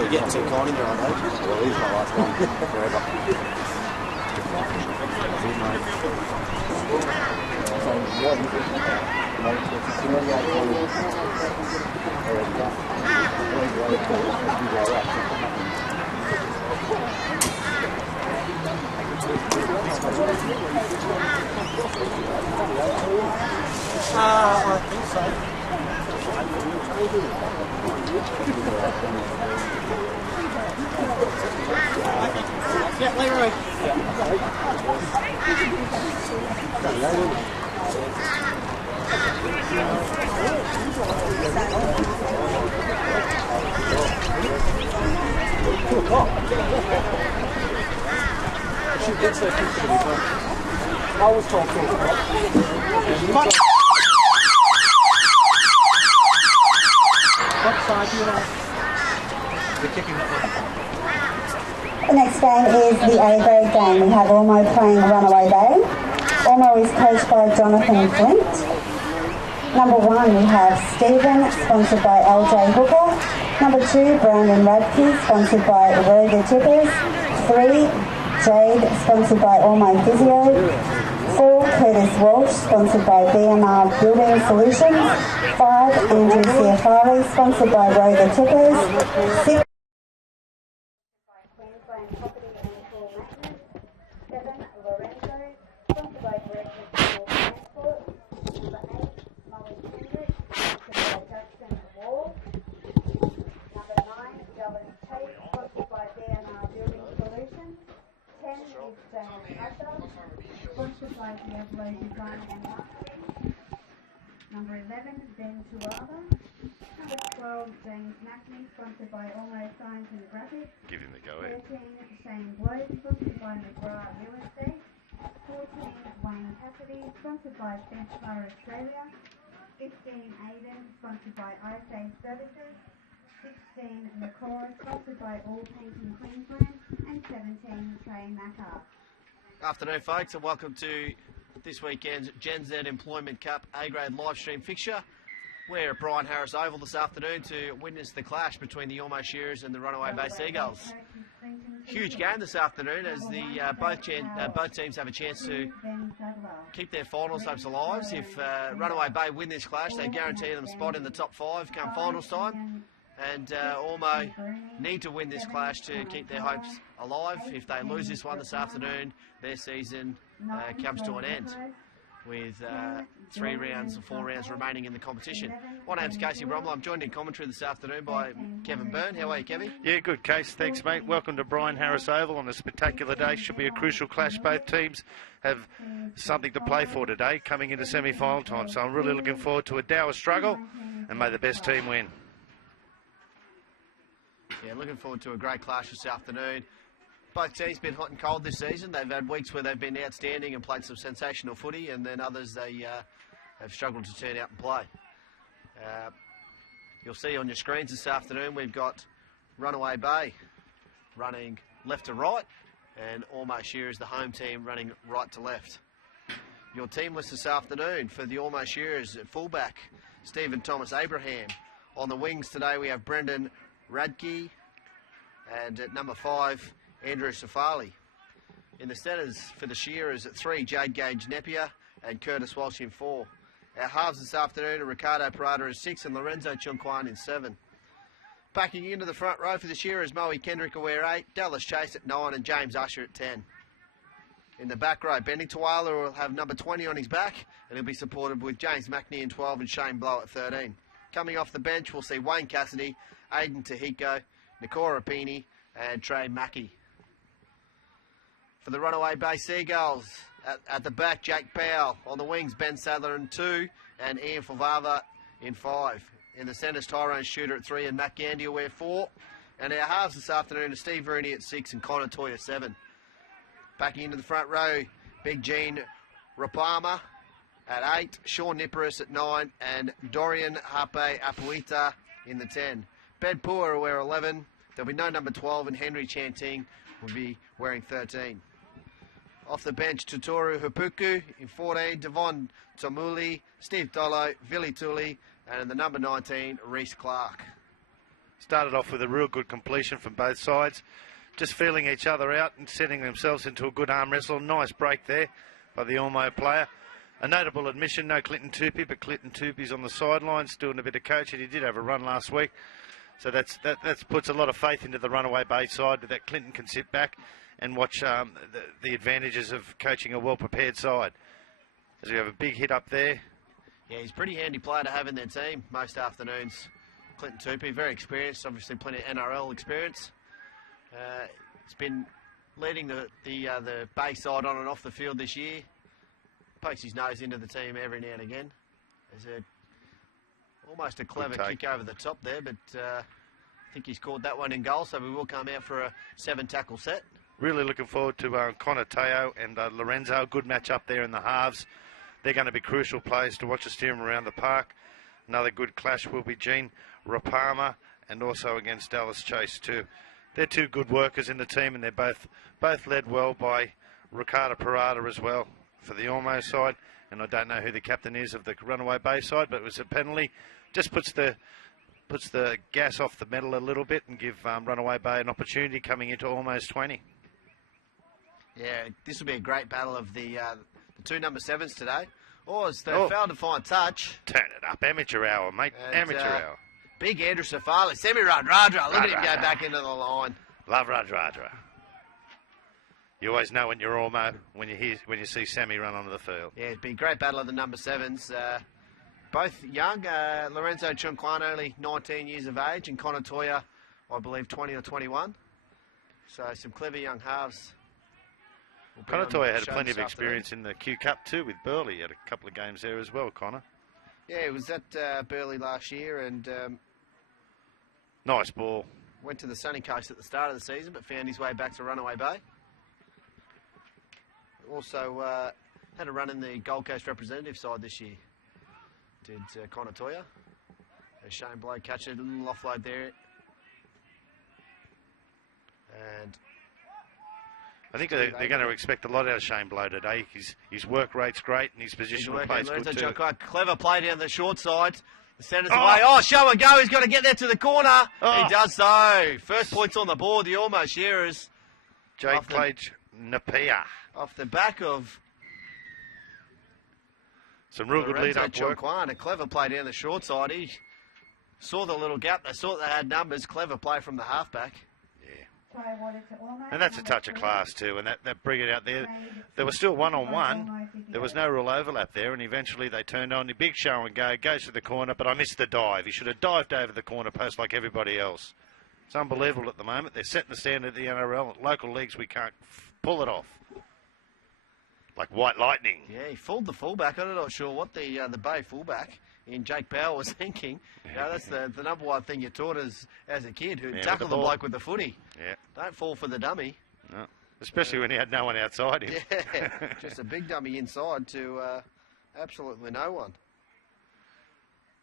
You're getting too kind in there, aren't you? Well, he's my last one forever. I think so. Yeah, Leroy. I was told 2 o'clock. What side do you like? We're kicking that one. The next game is the A-grade game. We have Ormeau playing Runaway Bay. Ormeau is coached by Jonathan Flint. Number 1 we have Stephen, sponsored by LJ Hooker. Number 2, Brandon Radke, sponsored by Roy the Tippers. 3, Jade, sponsored by Ormeau Physio. 4, Curtis Walsh, sponsored by BMR Building Solutions. 5, Andrew Ciafari, sponsored by Roy the Tippers. 6, Queensland Property and Pool Maintenance. 7, Lorenzo, sponsored by Director of Transport. Number 8, Molly Kendrick, sponsored by Jackson Wall. Number 9, Dallas Tate, sponsored by BMR Building Solutions. 10 is James Asher, sponsored by Diablo Design and Marketing. Number 11, Ben Tuava. Number 12, James Mackney, sponsored by Ormeau Science and Graphics. Give him the go ahead. 13, Shane Blow, sponsored by McGrath Real Estate. 14, Wayne Cassidy, sponsored by Benchmark Australia. 15, Aiden, sponsored by ISA Services. 16, Nicole, sponsored by All Painting Queensland. And 17, Trey Macker. Afternoon, folks, and welcome to this weekend's Gen Z Employment Cup A-grade live stream fixture. We're at Brian Harris Oval this afternoon to witness the clash between the Ormeau Shearers and the Runaway Bay Seagulls. Huge game this afternoon as the both teams have a chance to keep their finals hopes alive. If Runaway Bay win this clash, they guarantee them a spot in the top 5 come finals time. And Ormeau need to win this clash to keep their hopes alive. If they lose this one this afternoon, their season comes to an end with 3 rounds or 4 rounds remaining in the competition. My name's Casey Bromwell. I'm joined in commentary this afternoon by Kevin Byrne. How are you, Kevin? Yeah, good, Case. Thanks, mate. Welcome to Brian Harris Oval on a spectacular day. Should be a crucial clash. Both teams have something to play for today, coming into semi-final time. So I'm really looking forward to a Dower struggle, and may the best team win. Yeah, looking forward to a great clash this afternoon. Both teams been hot and cold this season. They've had weeks where they've been outstanding and played some sensational footy, and then others they have struggled to turn out and play. You'll see on your screens this afternoon we've got Runaway Bay running left to right, and Ormeau Shearers, the home team, running right to left. Your team list this afternoon for the Ormeau Shearers: at fullback, Stephen Thomas Abraham. On the wings today we have Brendan Radke, and at number 5, Andrew Safali. In the centres for the Shearers at 3, Jade Gage Napier and Curtis Walsh in 4. Our halves this afternoon are Ricardo Parada in 6 and Lorenzo Chunquan in 7. Packing into the front row for the Shearers, Moe Kendrick aware 8, Dallas Chase at 9 and James Usher at 10. In the back row, Benny Tuala will have number 20 on his back, and he'll be supported with James Mackney in 12 and Shane Blow at 13. Coming off the bench, we'll see Wayne Cassidy, Aiden Tahiko, Nikora Pini and Trey Mackey. For the Runaway Bay Seagulls, at the back, Jake Powell. On the wings, Ben Sadler in 2 and Ian Favava in 5. In the centres, Tyrone Shooter at 3 and Matt Gandy aware 4. And our halves this afternoon are Steve Rooney at 6 and Connor Toy at 7. Backing into the front row, Big Gene Rapama at 8, Sean Niparis at 9 and Dorian Hape Apuita in the 10. Ben Pua will wear 11. There'll be no number 12 and Henry Chanting will be wearing 13. Off the bench, Tutoru Hupuku in 14, Devon Tomuli, Steve Dolo, Vili Tuli And the number 19, Reese Clark. Started off with a real good completion from both sides. Just feeling each other out and setting themselves into a good arm wrestle. Nice break there by the Ormeau player. A notable admission, no Clinton Tupy, but Clinton Tupy's on the sidelines doing a bit of coaching. He did have a run last week. So that puts a lot of faith into the Runaway Bay side, that Clinton can sit back and watch the advantages of coaching a well-prepared side. As we have a big hit up there. Yeah, he's a pretty handy player to have in their team most afternoons. Clinton Tupy, very experienced, obviously plenty of NRL experience. He's been leading the Bay side on and off the field this year. Pokes his nose into the team every now and again. There's almost a clever kick over the top there, but I think he's caught that one in goal, so we will come out for a 7-tackle set. Really looking forward to Connor Teo and Lorenzo. Good match up there in the halves. They're going to be crucial players to watch us steer them around the park. Another good clash will be Gene Rapama and also against Dallas Chase too. They're two good workers in the team, and they're both led well by Ricardo Parada as well for the Ormeau side. And I don't know who the captain is of the Runaway Bay side, but it was a penalty. Just puts the gas off the metal a little bit and give Runaway Bay an opportunity coming into almost 20. Yeah, this will be a great battle of the two number 7s today. As they failed to find touch. Turn it up. Amateur hour, mate. Amateur hour. Big Andrew Safali. Semi Radradra. Look at him go back into the line. Love Radradra. You always know when you're Ormeau when you see Sammy run onto the field. Yeah, it's been a great battle of the number 7s. Both young. Lorenzo Chunquan, only 19 years of age, and Connor Toya, I believe, 20 or 21. So some clever young halves. Connor Toya had plenty of experience in the Q Cup too with Burleigh. He had a couple of games there as well, Connor. Yeah, he was at Burleigh last year and nice ball. Went to the sunny coast at the start of the season, but found his way back to Runaway Bay. Also had a run in the Gold Coast representative side this year. Did Connor Toya. Shane Blow catch a little offload there. And I think they're going to expect a lot out of Shane Blow today. His work rate's great and his positional play's good too. Clever play down the short side. The centre's away. Show and go. He's got to get there to the corner. He does so. First points on the board. The Ormeau Shearers. Jade Plage Napia. Off the back of some real good lead-up work. A clever play down the short side. He saw the little gap. They saw they had numbers. Clever play from the halfback. And that's a touch of class too, and that bring it out there. There was still one-on-one. There was no real overlap there, and eventually they turned on the big show and go. Goes to the corner, but I missed the dive. He should have dived over the corner post like everybody else. It's unbelievable at the moment. They're setting the standard at the NRL. At local leagues, we can't pull it off. Like white lightning. Yeah, he fooled the fullback. I'm not sure what the Bay fullback in Jake Powell was thinking. That's the number one thing you're taught as a kid, who tackle the bloke with the footy. Yeah. Don't fall for the dummy. No. Especially when he had no one outside him. Yeah, just a big dummy inside to absolutely no one.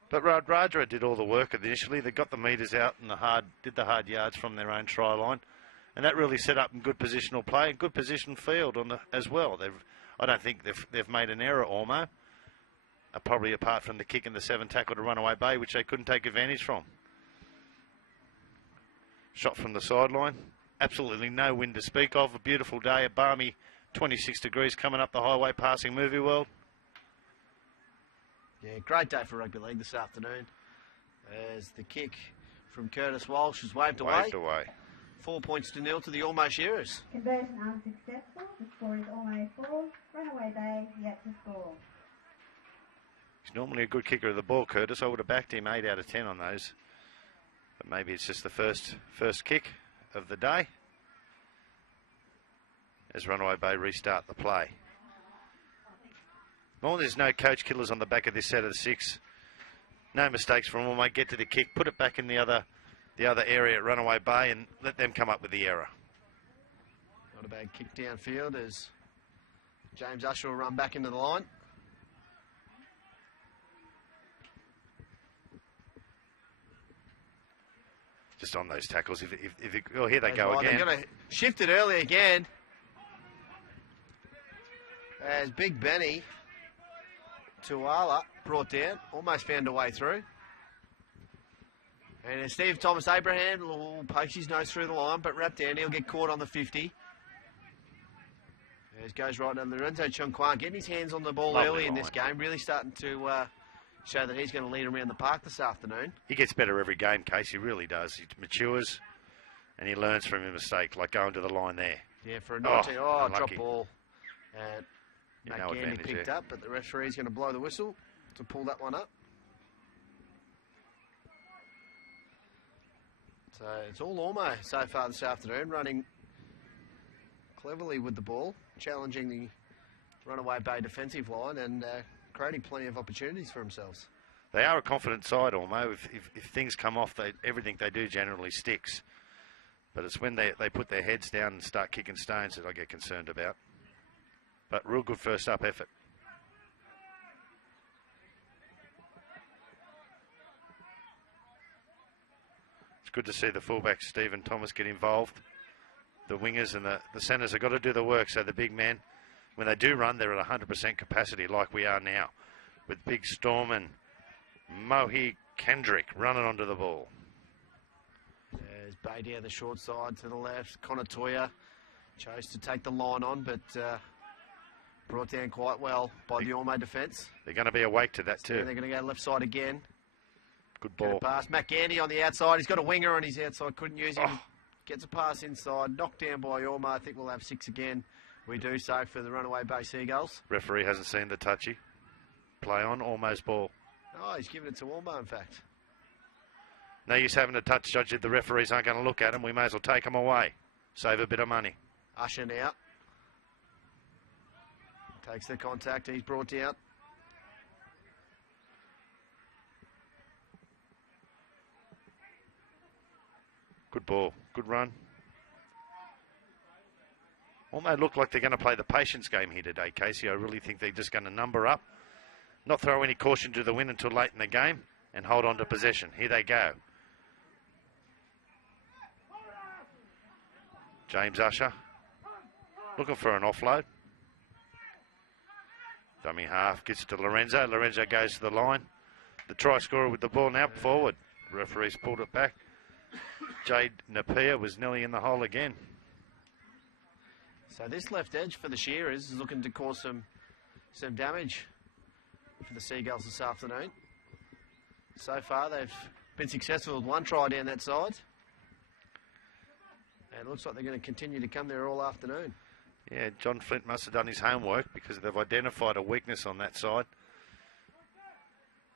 But Radradra did all the work initially. They got the metres out and did the hard yards from their own try line. And that really set up in good positional play and good position field as well. I don't think they've made an error, Ormeau. Probably apart from the kick and the 7-tackle to Runaway Bay, which they couldn't take advantage from. Shot from the sideline. Absolutely no wind to speak of. A beautiful day, a balmy 26 degrees coming up the highway passing movie world. Yeah, great day for rugby league this afternoon. As the kick from Curtis Walsh is waved away. 4 points to nil to the Ormeau Shearers. Conversion unsuccessful. The score is Ormeau 4. Runaway Bay yet to score. He's normally a good kicker of the ball, Curtis. I would have backed him 8 out of 10 on those. But maybe it's just the first kick of the day. As Runaway Bay restart the play. Well, there's no coach killers on the back of this set of 6. No mistakes from Ormeau. Get to the kick, put it back in the other area at Runaway Bay and let them come up with the error. Not a bad kick downfield as James Usher will run back into the line. Just on those tackles. Here they go again. They're going to shift it early again. As Big Benny Tuala brought down, almost found a way through. And Steve Thomas Abraham pokes his nose through the line, but wrapped down. He'll get caught on the 50. As goes right under Lorenzo Chungquan, getting his hands on the ball Lovely early in line. this game, really starting to show that he's going to lead him around the park this afternoon. He gets better every game, Case. He really does. He matures and he learns from his mistake, like going to the line there. Yeah, for a 19. Oh, drop unlucky. ball. And No Matt Gandy advantage picked there. up, but the referee's going to blow the whistle to pull that one up. So it's all Ormeau so far this afternoon, running cleverly with the ball, challenging the Runaway Bay defensive line and creating plenty of opportunities for themselves. They are a confident side, Ormeau. If things come off, everything they do generally sticks. But it's when they put their heads down and start kicking stones that I get concerned about. But real good first up effort. It's good to see the fullback Stephen Thomas get involved. The wingers and the centres have got to do the work, so the big men, when they do run, they're at 100% capacity like we are now, with Big Storm and Mohi Kendrick running onto the ball. There's Bay down the short side to the left. Connor Toya chose to take the line on, but brought down quite well by the Ormeau defence. They're going to be awake to that too. And they're going to go left side again. Good Get ball. a pass. Matt Gandy on the outside. He's got a winger on his outside. Couldn't use him. Oh. Gets a pass inside. Knocked down by Ormeau. I think we'll have 6 again. We do so for the Runaway Bay Seagulls. Referee hasn't seen the touchy. Play on, almost ball. Oh, he's giving it to Ormeau, in fact. No use having a touch judge if the referees aren't going to look at them. We may as well take them away. Save a bit of money. Usher now. Takes the contact. He's brought down. Good ball. Good run. Almost look like they're going to play the patience game here today, Casey. I really think they're just going to number up, not throw any caution to the wind until late in the game, and hold on to possession. Here they go. James Usher looking for an offload. Dummy half gets it to Lorenzo. Lorenzo goes to the line. The try scorer with the ball now forward. Referee's pulled it back. Jade Napier was nearly in the hole again. So this left edge for the Shearers is looking to cause some damage for the Seagulls this afternoon. So far they've been successful with one try down that side. And it looks like they're going to continue to come there all afternoon. Yeah, John Flint must have done his homework because they've identified a weakness on that side.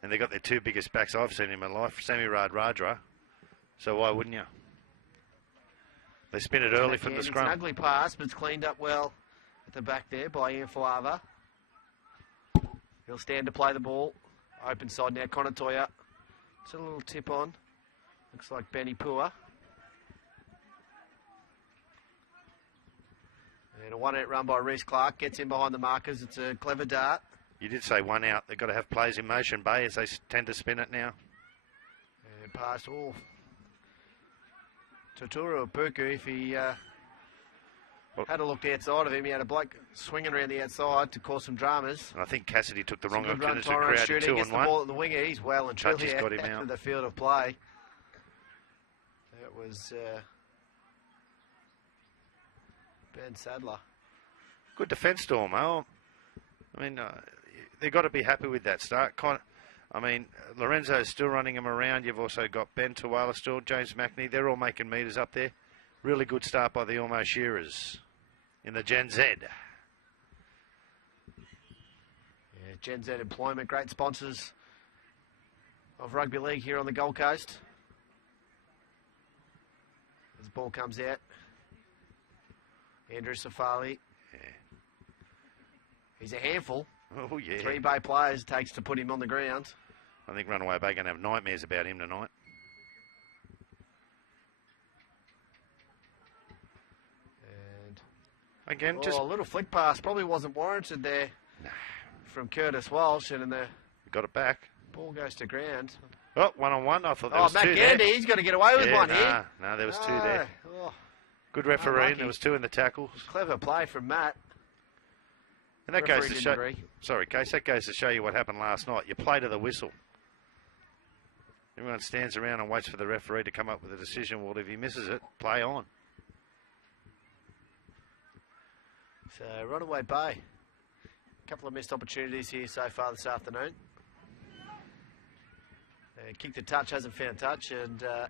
And they've got their 2 biggest backs I've seen in my life, Sammy Radradra. So why wouldn't you? They spin it early from the It's scrum. an ugly pass, but it's cleaned up well at the back there by Ian Falava. He'll stand to play the ball. Open side now, Connor Toya. It's a little tip on. Looks like Benny Pua. And a 1-out run by Reece Clark. Gets in behind the markers. It's a clever dart. You did say 1 out. They've got to have plays in motion, Bay, as they tend to spin it now. And pass off. Totoro Puku, if he had a look outside of him, he had a bloke swinging around the outside to cause some dramas. And I think Cassidy took the wrong Some good run, opportunity to Tyrone create shooting, 2 gets and the 1. ball at the winger. He's well and truly Touchy's got him out out. of the field of play. That was Ben Sadler. Good defence, Ormeau. I mean, they've got to be happy with that start. Lorenzo's still running him around. You've also got Ben Tuala still, James McNee. They're all making metres up there. Really good start by the Ormeau Shearers in the Gen Z. Yeah, Gen Z Employment, great sponsors of rugby league here on the Gold Coast. As the ball comes out, Andrew Safali. Yeah. He's a handful. Oh, yeah. 3 Bay players it takes to put him on the ground. I think Runaway Bay going to have nightmares about him tonight. And Again, just a little flick pass probably wasn't warranted there from Curtis Walsh, and the got it back. ball goes to ground. Oh, 1-on-1. I thought there Oh, was Matt 2 Gandy, there. he's got to get away with one here. No, there was 2 there. Oh, Good referee. unlucky. There was 2 in the tackles. clever play from Matt. And that goes to Referee show. didn't agree. Sorry, Case. That goes to show you what happened last night. You play to the whistle. Everyone stands around and waits for the referee to come up with a decision. Well, if he misses it, play on. So, Runaway Bay. A couple of missed opportunities here so far this afternoon. Kick the touch, hasn't found touch, and an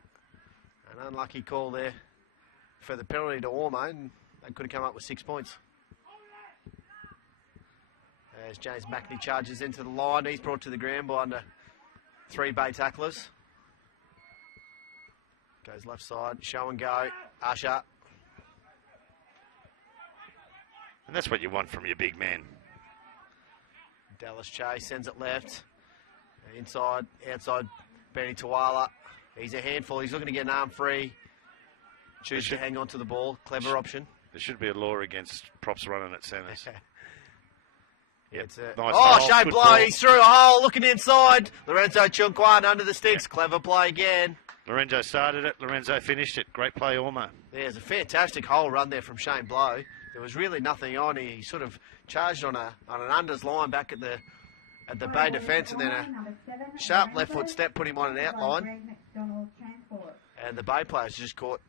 unlucky call there for the penalty to Ormeau, and they could have come up with 6 points. As James Mackney charges into the line, he's brought to the ground by under 3 Bay tacklers. Goes left side, show and go, Usher. And that's what you want from your big man. Dallas Chase sends it left. Inside, outside, Benny Tawala. He's a handful. He's looking to get an arm free. Chooses to hang on to the ball. Clever option. There should be a law against props running at centres. Yep. Nice Shane Blow. ball. He's through a hole. Looking inside. Lorenzo Chunquan under the sticks. Clever play again. Lorenzo started it. Lorenzo finished it. Great play, Ormeau. There's a fantastic hole run there from Shane Blow. There was really nothing on. He sort of charged on an unders line back at the Bay defence, and then a sharp left foot step put him on an outline. And the Bay players just caught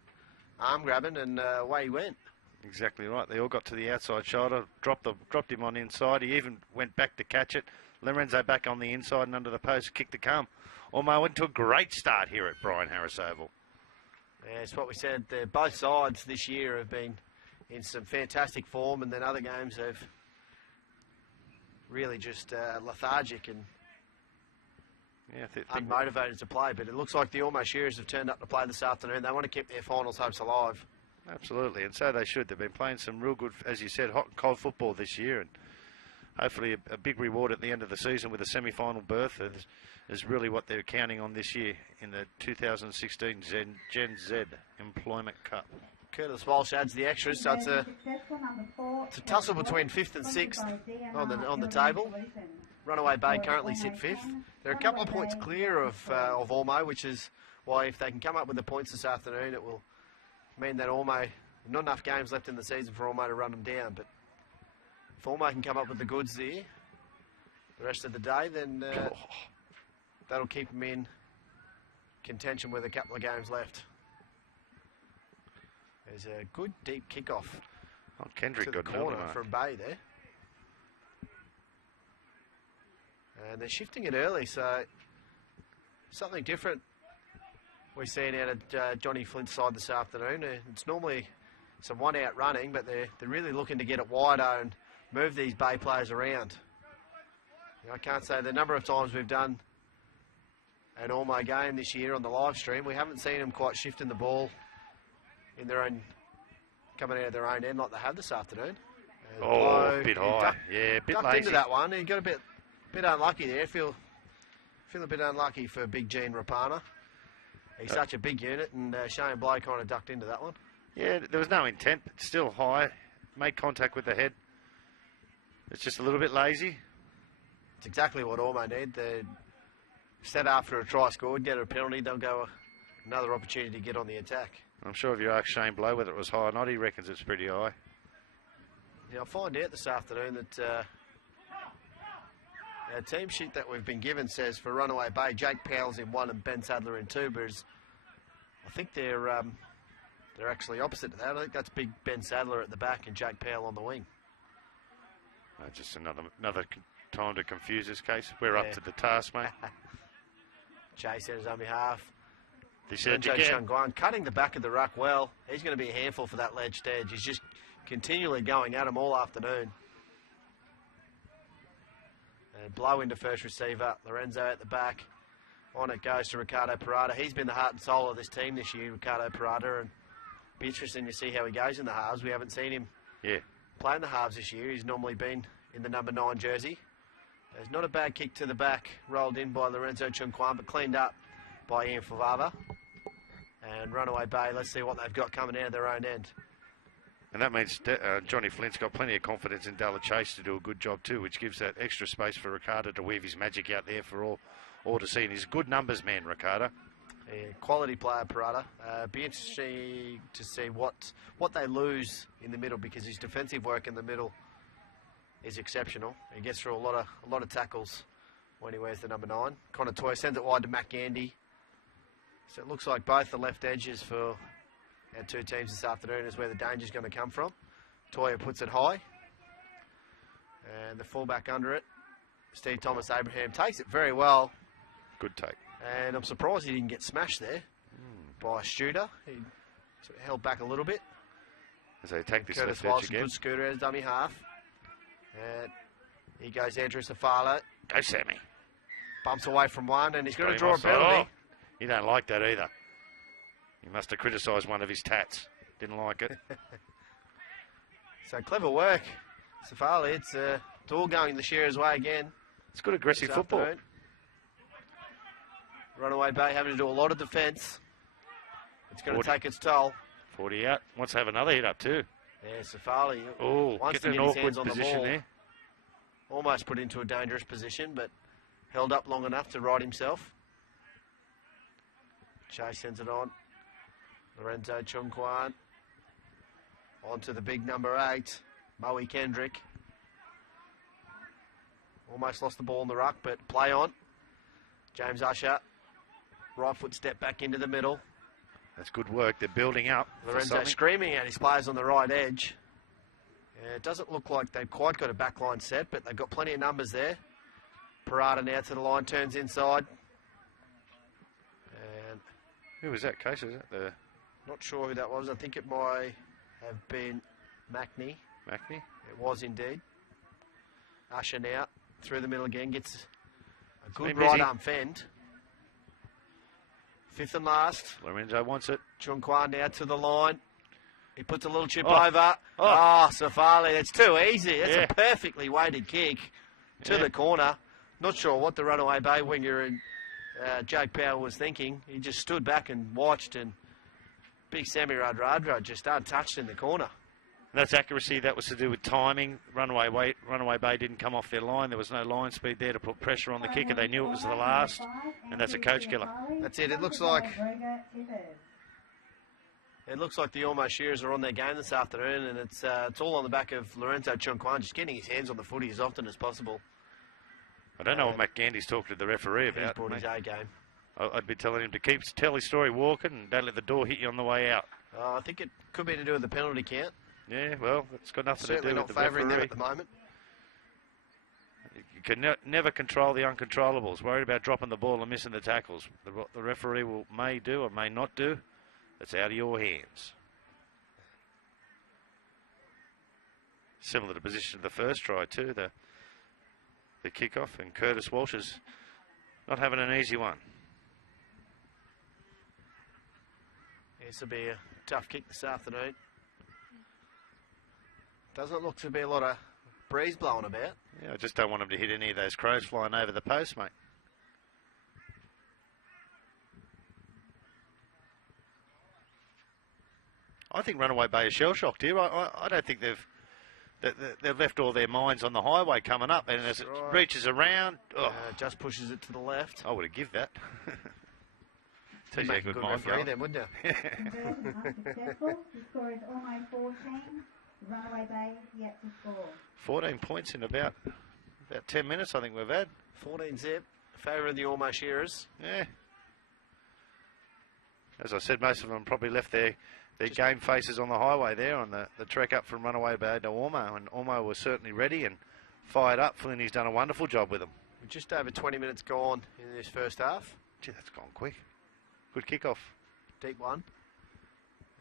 arm grabbing, and away he went. Exactly right. They all got to the outside shoulder, dropped him on inside. He even went back to catch it. Lorenzo back on the inside and under the post, kicked the come. Ormeau went to a great start here at Brian Harris Oval. Yeah, it's what we said. Both sides this year have been in some fantastic form, and then other games have really just lethargic and unmotivated to play. But it looks like the Ormeau Shearers have turned up to play this afternoon. They want to keep their finals hopes alive. Absolutely, and so they should. They've been playing some real good, as you said, hot and cold football this year, and hopefully a big reward at the end of the season with a semi-final berth is really what they're counting on this year in the 2016 Gen Z Employment Cup. Curtis Walsh adds the extras, so it's a tussle between 5th and 6th on the table. Runaway Bay currently sit 5th. They're a couple of points clear of Ormeau, which is why if they can come up with the points this afternoon, it will mean that Ormeau, not enough games left in the season for Ormeau to run them down, but if Ormeau can come up with the goods there the rest of the day, then that'll keep them in contention with a couple of games left. There's a good deep kickoff Kendrick to the got corner from Bay there. And they're shifting it early, so something different we're seeing out of Johnny Flint's side this afternoon. It's normally some one-out running, but they're really looking to get it wider and move these Bay players around. I can't say the number of times we've done an Ormeau game this year on the live stream, we haven't seen them quite shifting the ball in their own, coming out of their own end like they have this afternoon. A bit high. A bit ducked lazy. into that one. He got a bit unlucky there. Feel a bit unlucky for Big Gene Rapana. He's such a big unit, and Shane Blow kind of ducked into that one. Yeah, there was no intent, but still high. Made contact with the head. It's just a little bit lazy. It's exactly what Ormeau need. They set after a try scored, get a penalty, they'll go another opportunity to get on the attack. I'm sure if you ask Shane Blow whether it was high or not, he reckons it's pretty high. Yeah, I'll find out this afternoon that our team sheet that we've been given says for Runaway Bay, Jake Powell's in 1 and Ben Sadler in 2, but I think they're actually opposite to that. I think that's big Ben Sadler at the back and Jake Powell on the wing. Just another time to confuse this case. We're up to the task, mate. Jay said his own behalf. He said Renzo again. Chunguan cutting the back of the ruck well. He's going to be a handful for that ledged edge. He's just continually going at him all afternoon. And Blow into first receiver. Lorenzo at the back. On it goes to Ricardo Parada. He's been the heart and soul of this team this year, Ricardo Parada. And be interesting to see how he goes in the halves. We haven't seen him play in the halves this year. He's normally been in the number 9 jersey. There's not a bad kick to the back. Rolled in by Lorenzo Chunquan, but cleaned up by Ian Favava. And Runaway Bay, let's see what they've got coming out of their own end. And that means Johnny Flint's got plenty of confidence in Dalla Chase to do a good job too, which gives that extra space for Ricardo to weave his magic out there for all to see. And he's a good numbers man, Ricardo. Yeah, quality player, Parada. Be interesting to see what they lose in the middle, because his defensive work in the middle is exceptional. He gets through a lot of tackles when he wears the number 9. Connor Toy sends it wide to Matt Gandy. So it looks like both the left edges for our two teams this afternoon is where the danger's going to come from. Toya puts it high. And the fullback under it, Steve Thomas Abraham, takes it very well. Good take. And I'm surprised he didn't get smashed there by Studer. He sort of held back a little bit. As they take this Curtis left edge Wilson, again. good scooter as dummy half. And he goes Andrew Safala. Go, Sammy. Bumps away from one, and he's going to Very draw a much so. penalty. Oh, you don't like that either. He must have criticised one of his tats. Didn't like it. So clever work, Safali. It's all going the Shearers' way again. It's good aggressive this football. afternoon. Runaway Bay having to do a lot of defence. It's going to take its toll. 40 out. Wants to have another hit up too. Yeah, Safali Oh, wants to getting get an his awkward hands on the position ball. there. Almost put into a dangerous position, but held up long enough to right himself. Chase sends it on. Lorenzo Chungkwan. On to the big number 8, Moe Kendrick. Almost lost the ball in the ruck, but play on. James Usher. Right foot step back into the middle. That's good work. They're building up. for Lorenzo something. screaming at his players on the right edge. Yeah, it doesn't look like they've quite got a back line set, but they've got plenty of numbers there. Parada now to the line, turns inside. And Who was that, Case? Was that the not sure who that was. I think it might have been Mackney. Mackney? It was indeed. Usher now through the middle again, gets a good been busy. right arm fend. Fifth and last. Lorenzo wants it. Chung Kwan now to the line. He puts a little chip Oh. over. Oh. Safali, it's too easy. That's Yeah. a perfectly weighted kick to Yeah. the corner. Not sure what the Runaway Bay winger and Jake Powell was thinking. He just stood back and watched, and big Sammy Radradra just untouched in the corner. And that's accuracy. That was to do with timing. Runaway Bay didn't come off their line. There was no line speed there to put pressure on the kicker. They knew it was the last, and that's a coach killer. That's it. It looks like the Ormeau Shearers are on their game this afternoon, and it's all on the back of Lorenzo Chungkwan just getting his hands on the footy as often as possible. I don't know what McGandy's talked to the referee He's about. brought his A game. I'd be telling him to tell his story walking and don't let the door hit you on the way out. I think it could be to do with the penalty count. Yeah, well, it's got nothing Certainly to do not with the favouring them referee. at the moment. You can never control the uncontrollables. Worried about dropping the ball and missing the tackles. The referee may do or may not do. It's out of your hands. Similar to the position of the first try too, the kickoff, and Curtis Walsh is not having an easy one. This will be a tough kick this afternoon. Doesn't look to be a lot of breeze blowing about. Yeah, I just don't want him to hit any of those crows flying over the post, mate. I think Runaway Bay is shell-shocked here. I don't think they've left all their minds on the highway coming up, and as it reaches around, Just pushes it to the left. I would have give that. Tells you Make how a good good mind's referee going. then, wouldn't you? Unsuccessful. The score is Ormeau 14. Runaway Bay yet to score. 14 points in about 10 minutes, I think we've had. 14 zip. Favour of the Ormeau Shearers. Yeah. As I said, most of them probably left their game faces on the highway there on the trek up from Runaway Bay to Ormeau, and Ormeau was certainly ready and fired up. Flynny's done a wonderful job with them. We're just over 20 minutes gone in this first half. Gee, that's gone quick. Good kickoff. Deep one.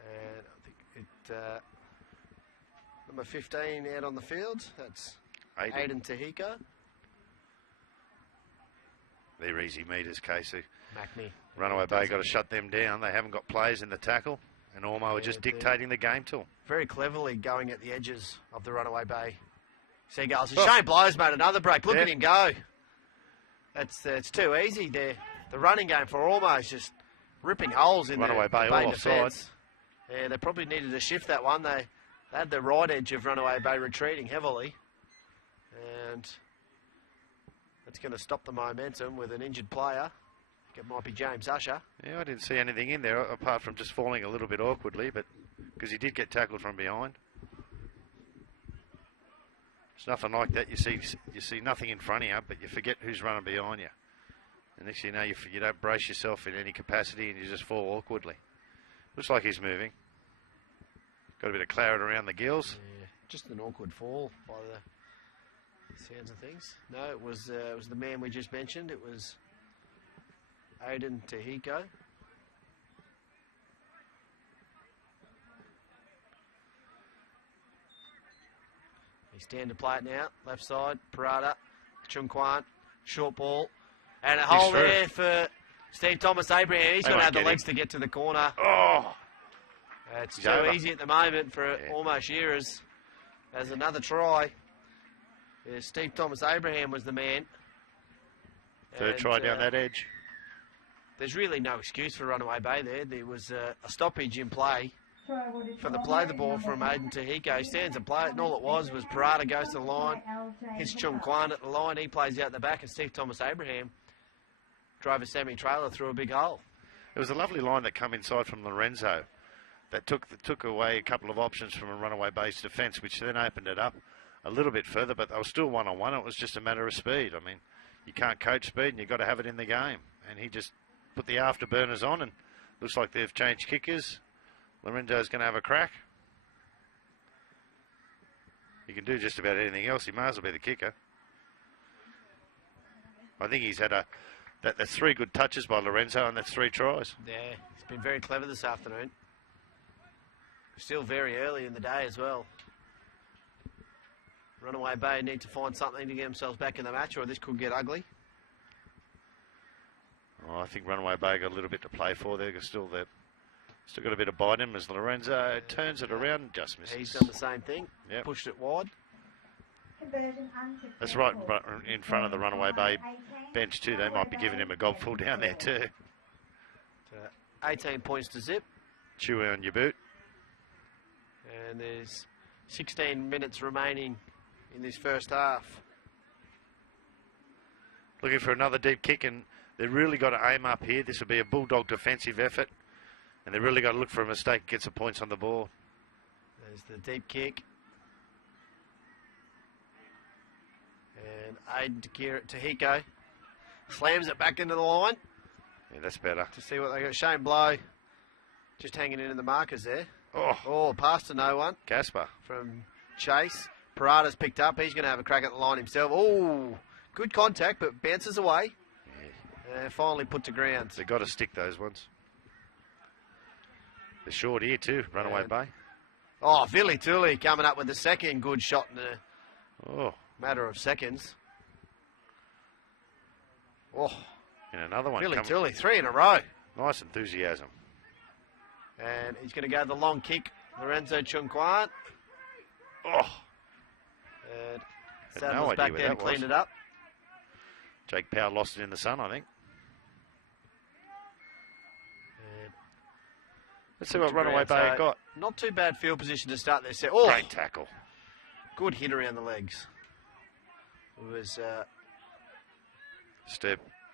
And I think it number 15 out on the field. That's Aiden Tahiko. They're easy meters, Casey. Mackney. Runaway Bay got to shut them down. They haven't got players in the tackle, and Ormeau are just dictating the game to them. Very cleverly going at the edges of the Runaway Bay Seagulls. And Shane Blows made another break. Look at him go. It's too easy there. The running game for Ormeau is just ripping holes in Runaway Bay the all defence. Yeah, they probably needed to shift that one. They had the right edge of Runaway Bay retreating heavily. And that's going to stop the momentum with an injured player. I think it might be James Usher. Yeah, I didn't see anything in there apart from just falling a little bit awkwardly, but because he did get tackled from behind. It's nothing like that. You see nothing in front of you, but you forget who's running behind you. And next thing you know, you don't brace yourself in any capacity and you just fall awkwardly. Looks like he's moving. Got a bit of claret around the gills. Yeah, just an awkward fall by the sounds of things. No, it was the man we just mentioned. It was Aiden Tehiko. He's stand to play it now. Left side, Parada, Chung Kwan, short ball. And a hole through. there for Steve Thomas Abraham. He's They going to won't have the get legs to get to the corner. Oh! It's He's too over. easy at the moment for Ormeau Shearers. As another try. Yeah, Steve Thomas Abraham was the man. Third And, try down that edge. There's really no excuse for Runaway Bay there. There was a stoppage in play for the play the ball from Aiden Tehiko. He stands and play it, and all it was Parada goes to the line, hits Chung Kwan at the line, he plays out the back, and Steve Thomas Abraham drove a semi-trailer through a big hole. It was a lovely line that come inside from Lorenzo that took away a couple of options from a Runaway Bay's defence, which then opened it up a little bit further, but they were still one-on-one. It was just a matter of speed. I mean, you can't coach speed, and you've got to have it in the game. And he just put the afterburners on, and looks like they've changed kickers. Lorenzo's going to have a crack. He can do just about anything else. He might as well be the kicker. I think he's had that's 3 good touches by Lorenzo, and that's 3 tries. Yeah, he's been very clever this afternoon. Still very early in the day as well. Runaway Bay need to find something to get themselves back in the match, or this could get ugly. Oh, I think Runaway Bay got a little bit to play for. They're still got a bit of bite in him as Lorenzo turns it around and just misses. He's done the same thing. Yep. Pushed it wide. That's right in front of the Runaway Bay bench too. They might be giving him a gobful down there too. 18 points to zip. Chew on your boot. And there's 16 minutes remaining in this first half. Looking for another deep kick, and they've really got to aim up here. This will be a Bulldog defensive effort, and they've really got to look for a mistake, get some points on the ball. There's the deep kick. And Aiden Tehiko slams it back into the line Yeah, that's better. to see what they got. Shane Blow just hanging in the markers there. Oh, Oh, pass to no one Gasper. from Chase. Parada's picked up. He's going to have a crack at the line himself. Oh, good contact, but bounces away. And finally put to ground. They've got to stick those ones. They're short here too, Runaway Bay. Oh, Billy Tooley coming up with the second good shot in a Oh, matter of seconds. Oh, and another one. Billy coming. Tooley, 3 in a row. Nice enthusiasm. And he's going to go the long kick. Lorenzo Chung Kwan. Oh, And Had no Saddler's idea back where there to that clean was. it up. Jake Powell lost it in the sun, I think. And Let's see what Runaway Bay so got. not too bad field position to start their set. Oh, Great tackle. good hit around the legs. It was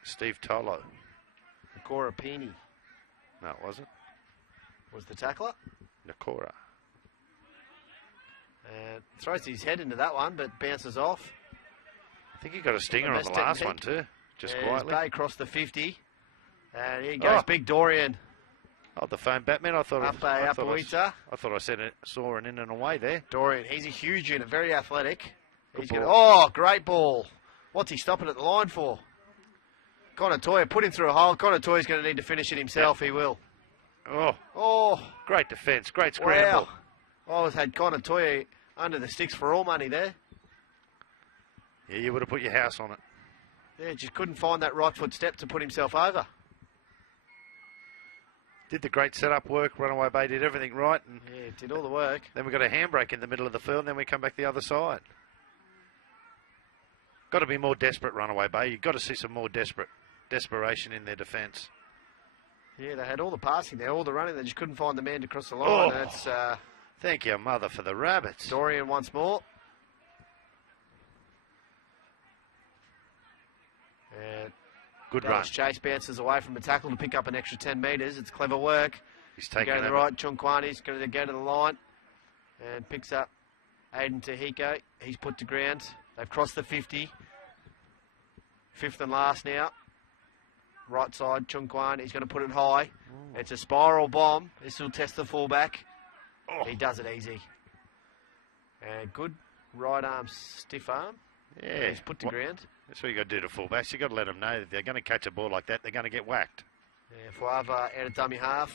Steve Tolo. Nakora Pini No, it wasn't. was the tackler. Nakora. And throws his head into that one, but bounces off. I think he got a stinger on best the last technique. one too. Just As quietly. Bay crossed the 50. And here goes Oh. Big Dorian. Oh, the phone Batman. I thought Up I thought I saw an in and away there. Dorian, he's a huge unit, very athletic. Good Gonna, ball. oh, great ball. What's he stopping at the line for? Konatoya put him through a hole. Konatoya's going to need to finish it himself. He will. Oh, Oh, great defence. Great scramble. wow. I always had Konatoya under the sticks for all money there. Yeah, you would have put your house on it. Yeah, just couldn't find that right foot step to put himself over. Did the great setup work. Runaway Bay did everything right. And Yeah, did all the work. then we got a handbrake in the middle of the field, and then we come back the other side. Got to be more desperate, Runaway Bay. You've got to see some more desperation in their defence. Yeah, they had all the passing there, all the running. They just couldn't find the man to cross the line. Oh. And it's Thank you, mother, for the rabbits. Dorian once more. And Good run. Dallas Chase bounces away from the tackle to pick up an extra 10 metres. It's clever work. He's Go taking to the it. right, Chung Kwan is going to go to the line and picks up Aiden Tahiko, he's put to ground. They've crossed the 50. Fifth and last now. Right side, Chung Kwan, he's going to put it high. Ooh. It's a spiral bomb. This will test the fullback. Oh. He does it easy. And good right arm, stiff arm. Yeah. He's put to ground. That's what you got to do to fullbacks. You got to let them know that they're going to catch a ball like that, they're going to get whacked. Yeah, Fuava out of dummy half.